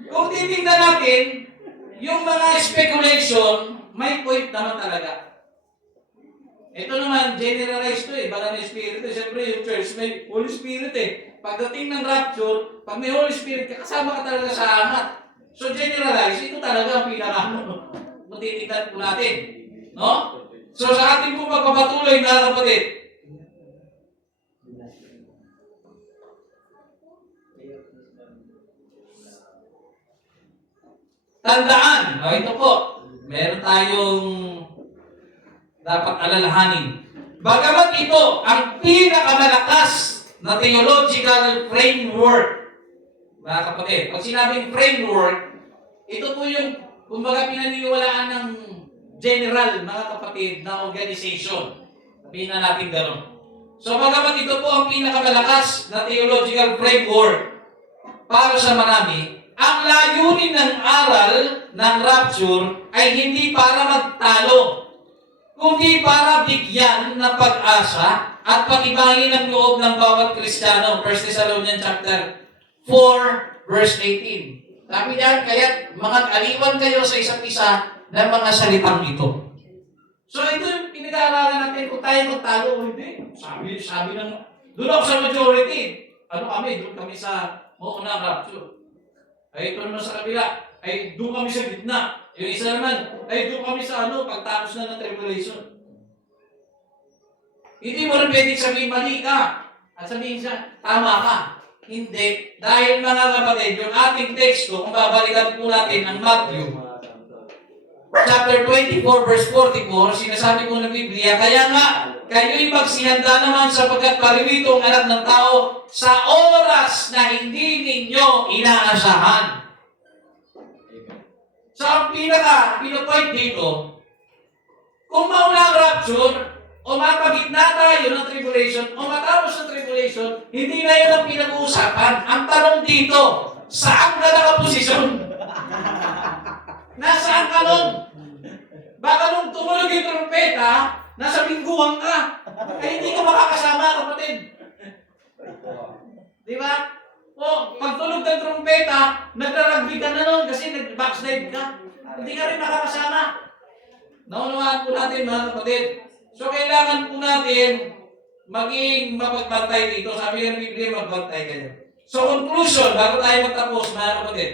kung titignan natin, yung mga speculation, may point naman talaga. Ito naman, generalized to Baka may Spirit Siyempre, yung church may Holy Spirit Pagdating ng rapture, pag may Holy Spirit, kasama ka talaga sa angat. So, generalized, ito talaga ang pinaka-ano. Matitignan po natin. No? So, sa ating po magpapatuloy, mga kapatid, tandaan, ito po, meron tayong dapat alalahanin. Bagamat ito ang pinakamalakas na theological framework, mga kapatid, pag sinabing framework, ito po yung, kumbaga, pinaniniwalaan ng general, mga kapatid, na organization. Sabihin na natin gano'n. So, bagamat ito po ang pinakamalakas na theological framework para sa marami, ang layunin ng aral ng rapture ay hindi para magtalo, kundi para bigyan ng pag-asa at pag-ibangin ang loob ng bawat Kristiyano. 1 Thessalonians chapter 4, verse 18. Sabi niyan, kaya't mag-aliwan kayo sa isa't isa ng mga salitang ito. So ito yung pinag-aaralan natin kung tayo magtalo o hindi. Sabi ng, doon ako sa majority. Doon kami sa maunang rapture. Ay ito naman sa kabila, ay doon kami sa gitna. Yung isa naman, ay doon kami sa pagtapos na ng tribulation. Hindi mo rin pwedeng sabihin mali ka. At sabihin siya, tama ka. Hindi. Dahil mga kapatid, yung ating teksto, kung babalikan po natin ang Matthew, chapter 24, verse 44, sinasabi po ng Biblia, kaya nga, kayo'y magsihanda naman sapagkat paririto ang anak ng tao sa oras na hindi ninyo inaasahan. So, ang pinopoint dito, kung mauna ang rapture, o mapagitna tayo ng tribulation, o matapos ng tribulation, hindi na yun ang pinag-uusapan. Ang tanong dito, saan ka nakaposisyon? Nasaan ka nun? Baka nung tumunog yung trumpeta, nasa bingguhan ka. Ay hindi ka makakasama, kapatid. Di ba? O, pag tunog ng trumpeta, nagraragbi ka na nun kasi nag-backslide ka. Hindi ka rin makakasama. Naunawaan po natin, mga kapatid. So, kailangan po natin maging mapagbantay dito. Sabi ng Biblia, magbantay kayo. So, conclusion, bago tayo magtapos, mga kapatid.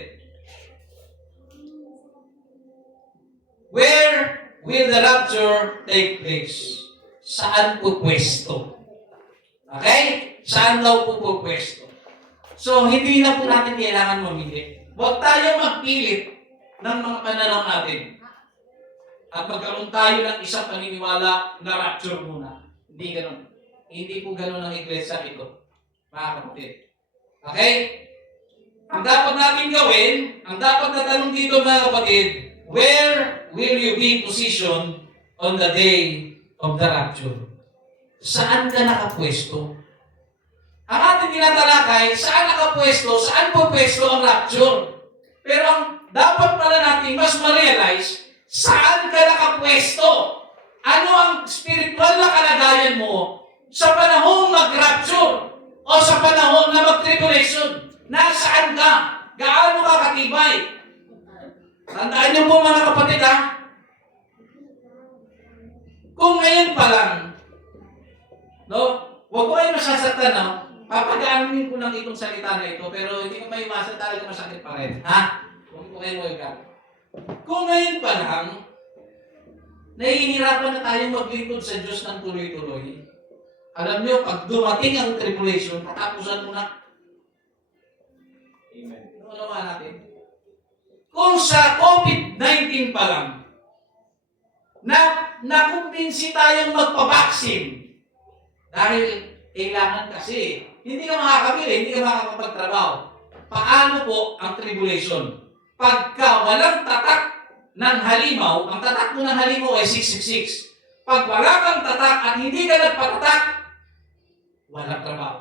Where will the rapture take place? Saan po pwesto? Okay? Saan daw po pwesto? So, hindi na po natin kailangan mamili. Huwag tayo magpilit ng mga pananaw natin. At magkaroon tayo ng isang paniniwala na rapture muna. Hindi ganun. Hindi po ganun ang iglesia ito. Mga kapatid. Okay? Ang dapat natin gawin, ang dapat na tanong dito mga kapatid, where will you be positioned on the day of the rapture? Saan ka nakapwesto? Ang ating tinatalakay, saan nakapwesto, saan po pwesto ang rapture? Pero ang dapat pala natin mas ma-realize, saan ka nakapwesto? Ano ang spiritual na kalagayan mo sa panahong mag-rapture o sa panahon na mag-tribulation? Nasaan ka? Gaano ka katibay? Tandaan niyo po mga kapatid kung ngayon pa lang, huwag ko kayo masasaktan Papagaanin ko lang itong salita na ito, pero hindi ko maiwasan talaga masakit pa rin. Ha? Huwag ko kayo magagawa. Kung ngayon pa lang, nahihirapan na tayong maglingkod sa Diyos ng tuloy-tuloy. Alam niyo, pag dumating ang tribulation, patapusan mo na. Amen. Ano naman natin? Kung sa COVID-19 pa lang, nakumbinsi tayong magpabaksin dahil kailangan kasi hindi ka makakabili, hindi ka makakapagtrabaho. Paano po ang tribulation? Pagka walang tatak ng halimaw, ang tatak mo ng halimaw ay 666. Pag wala kang tatak at hindi ka nagpatatak, walang trabaho.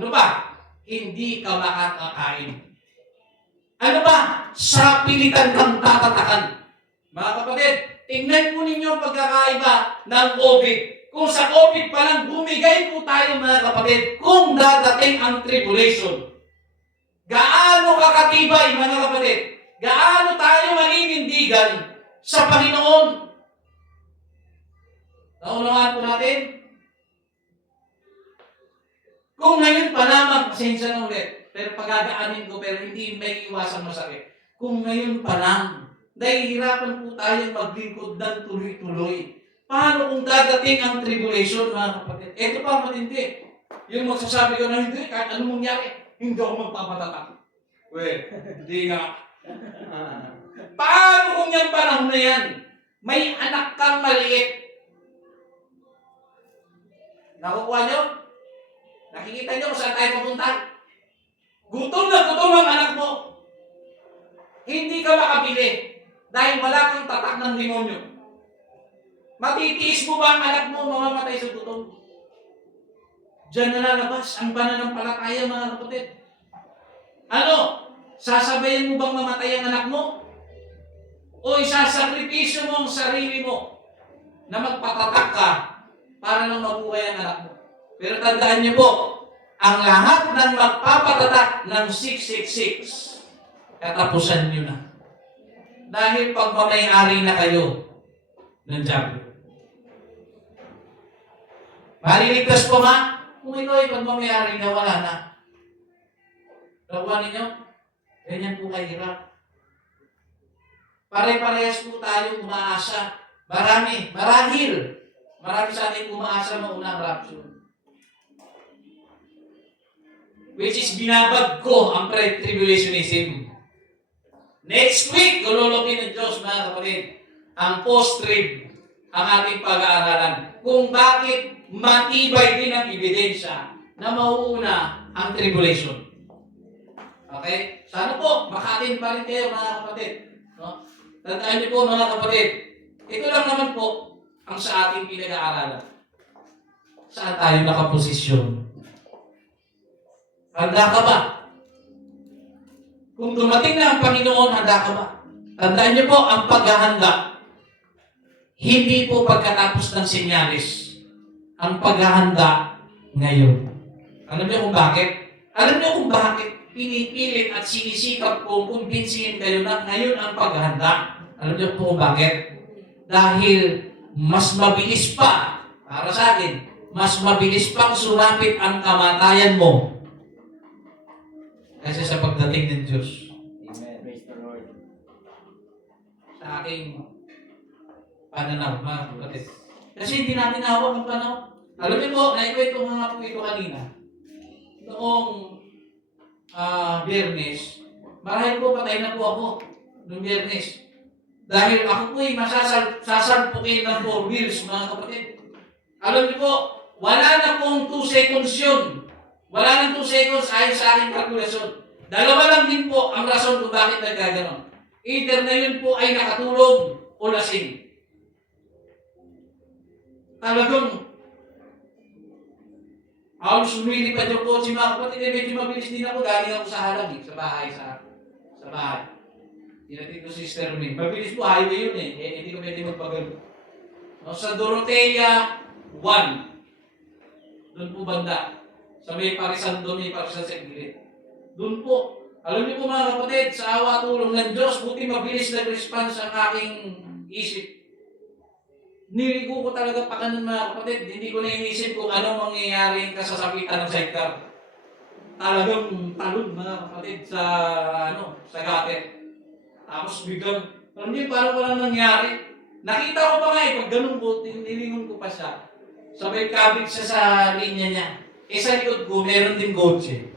Ano ba? Hindi ka makakakain. Ano ba? Sa pilitan kang tatatakan. Mga kapatid, tingnan po ninyo ang pagkakaiba ng COVID. Kung sa COVID pa lang, bumigay po tayo mga kapatid kung dadating ang tribulation. Gaano kakatibay mga kapatid? Gaano tayo maninindigan sa Panginoon? Naunawaan po natin? Kung ngayon pa lamang, pasensya na ulit, pero pagagaanin ko, pero hindi may iwasang masakit. Kung ngayon pa lang, nahihirapan po tayong maglingkod ng tuloy-tuloy. Paano kung dadating ang tribulation, mga kapatid? Ito pa matindi. Yung magsasabi ko na hindi, kahit anong mangyari, hindi ako magpapatatak. Hindi nga. Paano kung yung panahon na yan, may anak kang maliit? Nakukuha nyo? Nakikita nyo kung saan tayo pupunta? Gutom na gutom ang anak mo. Hindi ka makabili dahil wala kang tatak ng demonyo. Matitiis mo ba ang anak mo mamamatay sa gutom? Diyan na lalabas ang pananampalataya, mga kapatid. Ano? Sasabayan mo bang mamatay ang anak mo? O isasakripisyo mo ang sarili mo na magpatatak ka para lang mabuhay ang anak mo? Pero tandaan niyo po, ang lahat ng magpapatatak ng 666, katapusan niyo na. Dahil pagmamayari na kayo ng diablo. Maliligtas po ma? Kung ito ay pagmamayari na, wala na. Nakuha ninyo? Ganyan po kahirap. Pare-parehas po tayo umaasa. Marahil marami sa atin umaasa mauna ang rapture. Which is binabag ko ang pre-tribulationism. Next week, gululukin ng Diyos, mga kapatid, ang post-trib, ang ating pag-aaralan. Kung bakit matibay din ang ebidensya na mauuna ang tribulation. Okay? Sana po, makatin pa rin kayo, mga kapatid. No? Tandaan niyo po, mga kapatid, ito lang naman po ang sa ating pinag-aaralan. Saan tayo nakaposisyon? Handa ka ba? Kung dumating na ang Panginoon, handa ka ba? Tandaan niyo po, ang paghahanda, hindi po pagkatapos ng sinyalis. Ang paghahanda ngayon. Alam niyo kung bakit? Alam niyo kung bakit pinipilit at sinisikap kong kumbinsihin kayo na ngayon ang paghahanda? Alam niyo po kung bakit? Dahil mas mabilis pa, para sa akin, mas mabilis pang sumapit ang kamatayan mo kasi sa pagdating ng Diyos. Amen. Praise the Lord. Sa aking pananaw, mga kapatid. Kasi hindi natin hawak ang panahon. Alam niyo po, naikwento ko nga po ito kanina. Noong Biyernes, marahil po patay na po ako noong Biyernes. Dahil ako po'y sasalpukin ng 4 wheels, mga kapatid. Alam niyo po, wala na pong 2 seconds yun. Wala nang 2 seconds ayon sa aking kalkulasyon. Dalawa lang din po ang rason kung bakit nagkaganon. Either na yun po ay nakatulog o lasing. Talagang halos lumilipad yung kotse, mga kapatid. Medyo mabilis din ako. Galing ako sa halag, sa bahay. Sa bahay. Tinatid ko si Sister May. Mabilis po, highway yun eh. Hindi ko pwede magpagalo. No, sa Dorotea 1. Doon po banda. Sa may parisan doon, may parisan sa gilid. Doon po. Alam niyo po mga kapatid, sa awa tulong ng Diyos, buti mabilis nag-response ang aking isip. niligo ko talaga pa kanan mga kapatid. Hindi ko na inisip kung ano mangyayaring kasasakitan ng sidecar. Talagang talon mga kapatid sa sa gutter. Tapos biglang, hindi parang walang nangyari. Nakita ko pa nga pag ganun ko, nilingon ko pa siya. Sabay kabit siya sa linya niya. Sa likod ko, meron din kotse.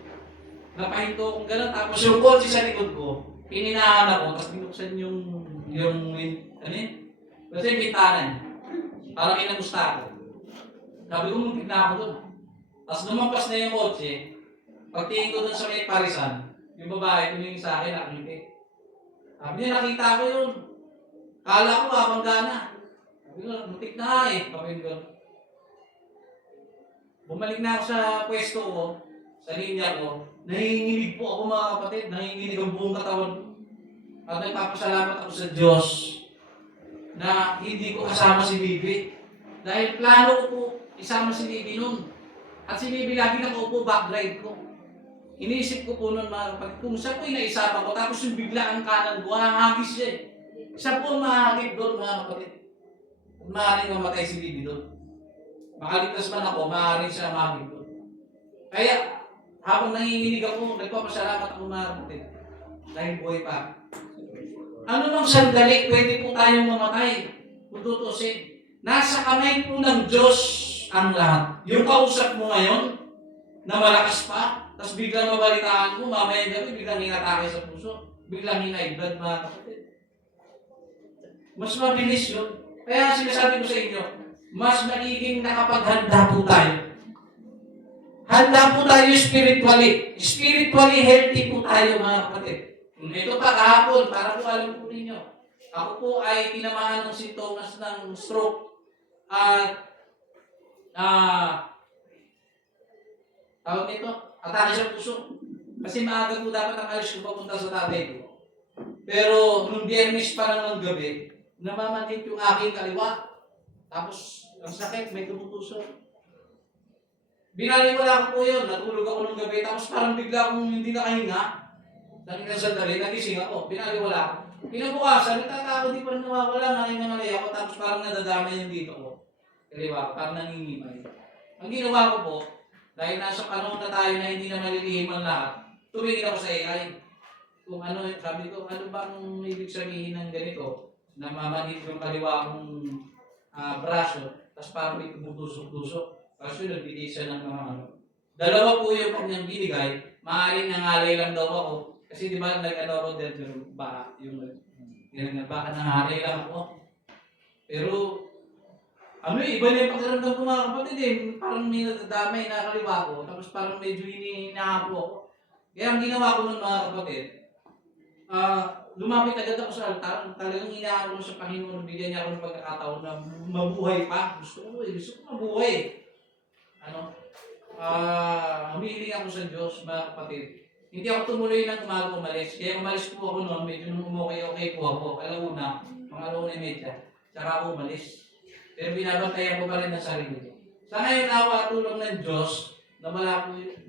Napahinto akong gano'n. Tapos yung kotse sa likod ko, pininahan ako, tapos binuksan yung kasi yung bintana niya. Parang inamusta ako. Sabi ko, muntik na ako doon. Tapos lumampas na yung kotse, pagtingin ko doon sa may parisan, yung babae, tumingin sa akin, nakangiti. Sabi niya, nakita ko yun. Kala ko, mabangga na. Sabi ko, muntik na Sabi ko, bumalik na ako sa pwesto ko, sa linya ko, nanginginig po ako mga kapatid, nanginginig ang buong katawan ko. At nagpapasalamat ako sa Diyos na hindi ko kasama si Bibi. Dahil plano ko po isama si Bibi noon. At si Bibi lagi nakaupo backdrive ko. Iniisip ko po noon mga kapatid, kung siya po yung naisama ko, tapos yung bigla ang kanan ko, hahagis siya Siya po ang mahagip doon mga kapatid. Kung maaaring mamatay si Bibi doon. Makaligtas man ako, maaaring siya mahagip doon. Kaya, habang nanginginig ako, nagpapasalamat ako mga kapatid. Dahil buhay pa. Ano nang sandali, pwede po tayong mamatay. Kung tutusin. Nasa kamay po ng Diyos ang lahat. Yung kausap mo ngayon, na malakas pa, tapos biglang mabalitaan mo, mamaya gabi, biglang hinatake sa puso. Biglang hinaibad mga kapatid. Mas mabilis yun. Kaya sinasabi ko sa inyo, mas magiging nakapaghanda po tayo. Handa po tayo spiritually. Spiritually healthy po tayo mga kapatid. Ito pa kahapon, para po alam po ninyo. Ako po ay tinamaan ng sintomas ng stroke at tawag nito, atake sa puso. Kasi maaga po dapat ang alis ko papunta sa tatay ko. Pero nung Biyernes pa lang ng gabi, namamanhit yung aking kaliwa. Tapos, ang sakit, may tumutusok. Binaliwala ko po yun, natulog ako nung gabi, tapos parang bigla akong hindi nakahinga. Nangingin sandali, nagising ako, binaliwala ako. Kinabukasan, nagtatako, di pa rin nawawala, nangingangalay ako, tapos parang nadadamay yung dito ko. Kaliwa, parang nangingipay. Ang ginawa ko po, dahil nasa panahon na tayo na hindi na malilihim ang lahat, tumingin ako sa AI. Kung ano, sabi ko, ano ba ang ibig sabihin ng ganito? Namamanhit yung kaliwa kong braso, tapos parang may tumutusok-tusok. Kasi nagbigay siya ng mga Dalawa po yung kanyang binigay, maaaring nangalay lang daw ako. Kasi di ba nag-ano ako dahil baka baka nangalay lang ako. Pero, iba na yung pakiramdam ko mga kapatid Parang may nadadamay na kaliwa ko, tapos parang medyo hinahapo ako. Kaya ang ginawa ko nun mga kapatid, lumapit agad ako sa altar, talagang inaano ko sa Panginoon, bigyan niya ako ng pagkakataon na mabuhay pa. Gusto ko mabuhay. Humihiling ako sa Diyos, mga kapatid. Hindi ako tumuloy ng umalis. Kaya umalis po ako noon, medyo nung okay po ako. Alauna, mga alauna medya. Tsaka ako umalis. Pero binabantayan ko pa rin ang sarili ko. Sa ngayon, awa tulong ng Diyos,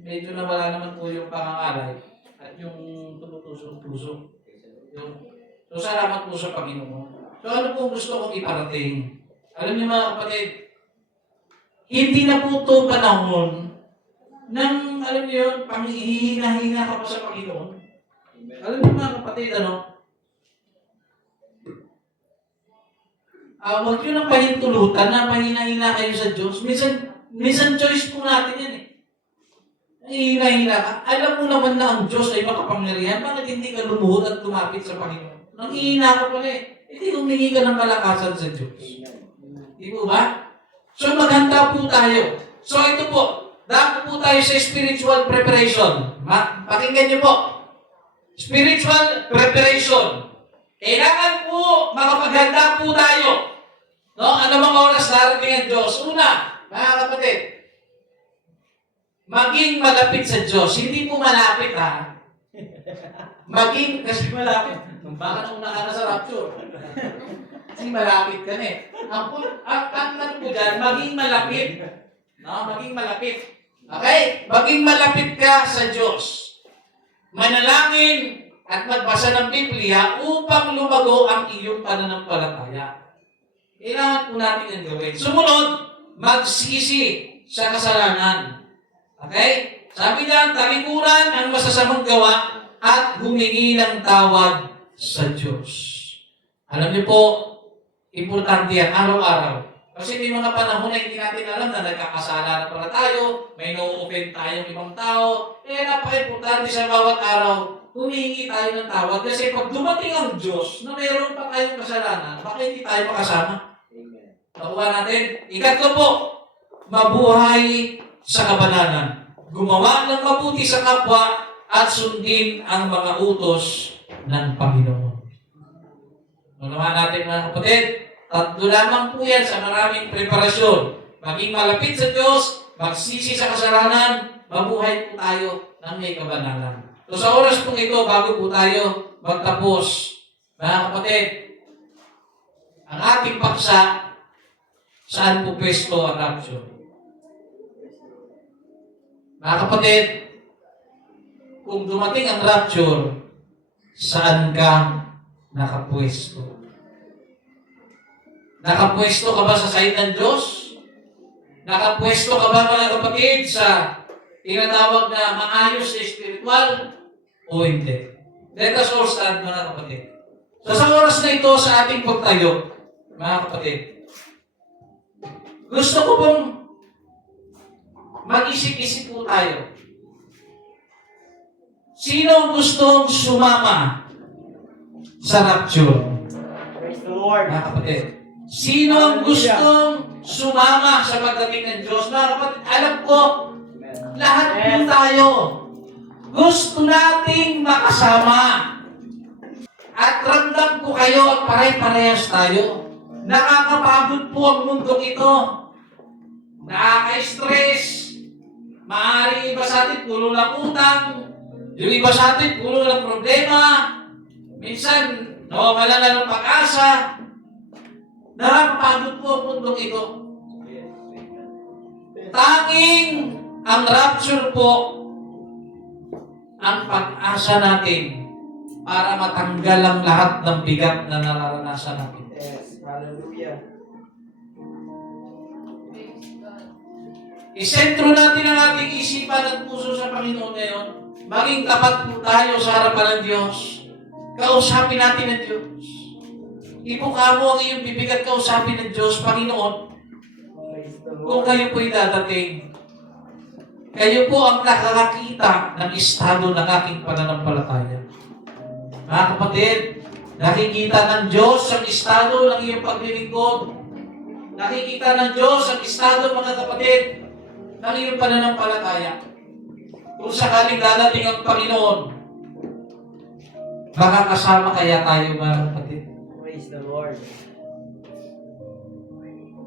medyo nawala naman po yung pangangalay at yung tumutusong-tusong. So, salamat po sa Panginoon. So, ano po gusto kong iparating? Alam niyo mga kapatid, hindi na po ito panahon nang, alam niyo yun, panghihina-hina ka pa sa Panginoon. Alam niyo mga kapatid, huwag niyo nang pahintulutan na mahina-hina kayo sa Diyos. Minsan choice po natin yan Hina-hina ka. Alam mo naman na ang Diyos ay makapangyarihan. Bakit hindi ka lumuhod at lumapit sa Panginoon? Nanghihina ka pala Hindi humingi ka ng kalakasan sa Diyos. Di po ba? So maghanda po tayo. So ito po, dapat po tayo sa spiritual preparation. Pakinggan niyo po. Spiritual preparation. Kailangan po makapaghanda po tayo. Ano mga oras darating ang Diyos? Una, mga kapatid, maging malapit sa Diyos. Hindi po malapit kasi malapit. Baka nung nakana sa rapture. Kasi malapit ka ang po dyan, maging malapit. Maging malapit. Okay? Maging malapit ka sa Diyos. Manalangin at magbasa ng Biblia upang lumago ang iyong pananampalataya. Kailangan po natin yung gawin. Sumunod, magsisi sa kasalanan. Okay? Sabi niya, talikuran ang masasamang gawa at humingi ng tawad sa Diyos. Alam niyo po, importante yan araw-araw. Kasi may mga panahon na hindi natin alam na nagkakasala na pala tayo, may no-open tayong ibang tao. Napaka-importante sa bawat araw, humingi tayo ng tawad. Kasi pag dumating ang Diyos na mayroon pa tayong kasalanan, baka hindi tayo makasama. Amen. Nakuha natin. Ikatlo po, mabuhay sa kabanalan. Gumawa ng mabuti sa kapwa at sundin ang mga utos ng Panginoon. Nakuha natin mga kapatid. Tatlo lamang po yan sa maraming preparasyon. Maging malapit sa Diyos, magsisi sa kasalanan, mabuhay po tayo ng may kabanalan. So sa oras po ito, bago po tayo magtapos, mga kapatid, ang ating paksa, saan po pwesto ang rapture? Mga kapatid, kung dumating ang rapture, saan ka nakapwesto? Nakapwesto ka ba sa side ng Diyos? Nakapwesto ka ba mga kapatid sa tinatawag na maayos na spiritual o hindi? Let us all stand mga kapatid. So sa oras na ito sa ating pagtayo, mga kapatid, gusto ko pong mag-isip-isip po tayo. Sino ang gustong sumama sa rapture? Praise the Lord. Mga kapatid, sino ang gustong sumama sa pagdating ng Diyos? Mga kapatid, alam ko, lahat po tayo gusto nating makasama. At ramdam ko kayo at pare-parehas tayo. Nakakapagod po ang mundong ito. Nakaka-stress. Maaari iba sa atin puro lang utang. Yung iba sa atin puro lang problema. Minsan, nawawala na ng pag-asa. Nakakapagod po ang mundong ito. Tanging ang rapture po ang pag-asa natin para matanggal ang lahat ng bigat na nararanasan natin. Yes. Hallelujah. Isentro natin ang ating isipan at puso sa Panginoon ngayon. Maging tapat po tayo sa harapan ng Diyos. Kausapin natin ang Diyos. Ibuka mo ang iyong bibig at kausapin ng Diyos, Panginoon. Kung kayo po'y dadating, kayo po ang nakakakita ng estado ng aking pananampalataya. Mga kapatid, nakikita ng Diyos ang estado ng iyong paglilingkod. Nakikita ng Diyos ang estado, mga kapatid, ng iyong pananampalataya. Kung sakaling dadating ang Panginoon, makakasama kaya tayo, mga kapatid. Praise the Lord.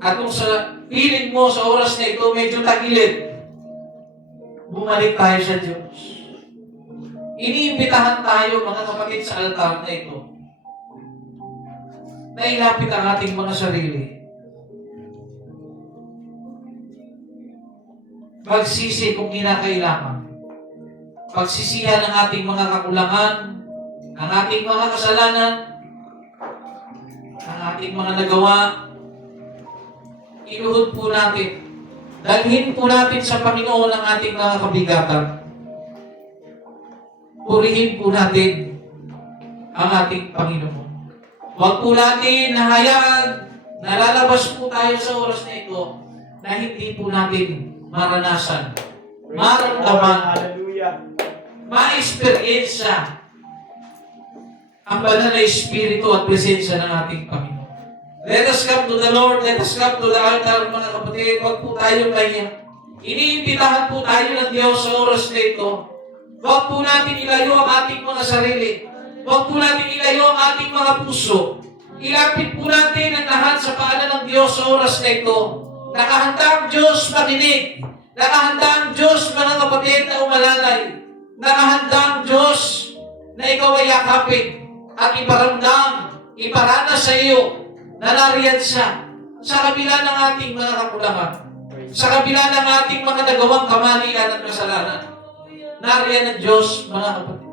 At kung sa feeling mo sa oras na ito medyo tagilid, bumalik tayo sa Diyos. Iniimbitahan tayo, mga kapatid, sa altar na ito na ilapit ang ating mga sarili. Magsisi kung kinakailangan. Pagsisihan ang ating mga kakulangan, ang ating mga kasalanan, ang ating mga nagawa. Iluhod po natin. Dalhin po natin sa Panginoon ang ating mga kabigatan. Purihin po natin ang ating Panginoon. Huwag po natin nahayaan na lalabas po tayo sa oras na ito na hindi po natin maranasan, maramdaman, Hallelujah. ma-experiensya ang banal na Espiritu at presensya ng ating Panginoon. Let us come to the Lord. Let us come to the altar, mga kapatid. Huwag po tayong mahiya. Iniimbitahan po tayo ng Diyos sa oras na ito. Huwag po natin ilayo ang ating mga sarili. Huwag po natin ilayo ang ating mga puso. Ilapit po natin ang lahat sa paanan ng Diyos sa oras na ito. Nakahanda ang Diyos makinig. Nakahanda ang Diyos, mga kapatid, na umalalay. Nakahanda ang Diyos na ikaw ay yakapin at iparamdam, iparanas sa iyo na nariyan siya sa kabila ng ating mga kakulangan, sa kabila ng ating mga nagawang kamalian at kasalanan. Nariyan ang Diyos, mga kapatid.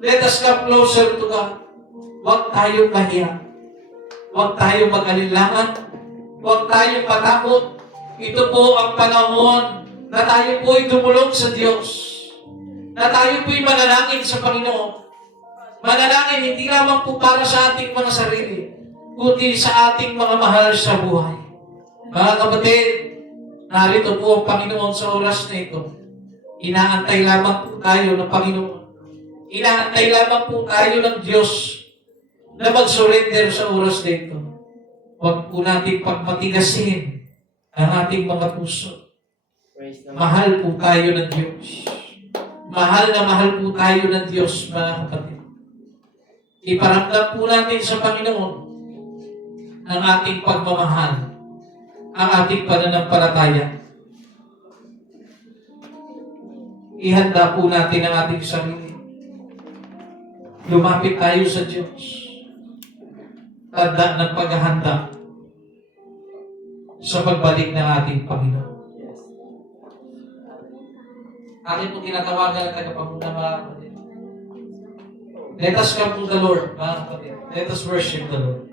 Let us come closer to God. Huwag tayong mahiya. Huwag tayong mag-alinlangan. Huwag tayong matakot. Ito po ang panahon na tayo po'y dumulog sa Diyos. Na tayo po'y manalangin sa Panginoon. Manalangin hindi lamang po para sa ating mga sarili, kundi sa ating mga mahal sa buhay. Mga kapatid, narito po ang Panginoon sa oras na ito. Inaantay lamang po tayo ng Panginoon. Inaantay lamang po tayo ng Diyos na mag-surrender sa oras na ito. Huwag po natin pagmatigasin ang ating mga puso. Praise the Lord. Mahal po tayo ng Diyos. Mahal na mahal po tayo ng Diyos, mga kapatid. Iparamdam po natin sa Panginoon ang ating pagmamahal, ang ating pananampalataya. Ihanda po natin ang ating sarili. Lumapit tayo sa Diyos. Tanda ng paghahanda sa pagbalik ng ating Panginoon. Yes. Akin po tinatawagan ang tagapanguna, mga kapatid. Let us come to the Lord, mga kapatid. Let us worship the Lord.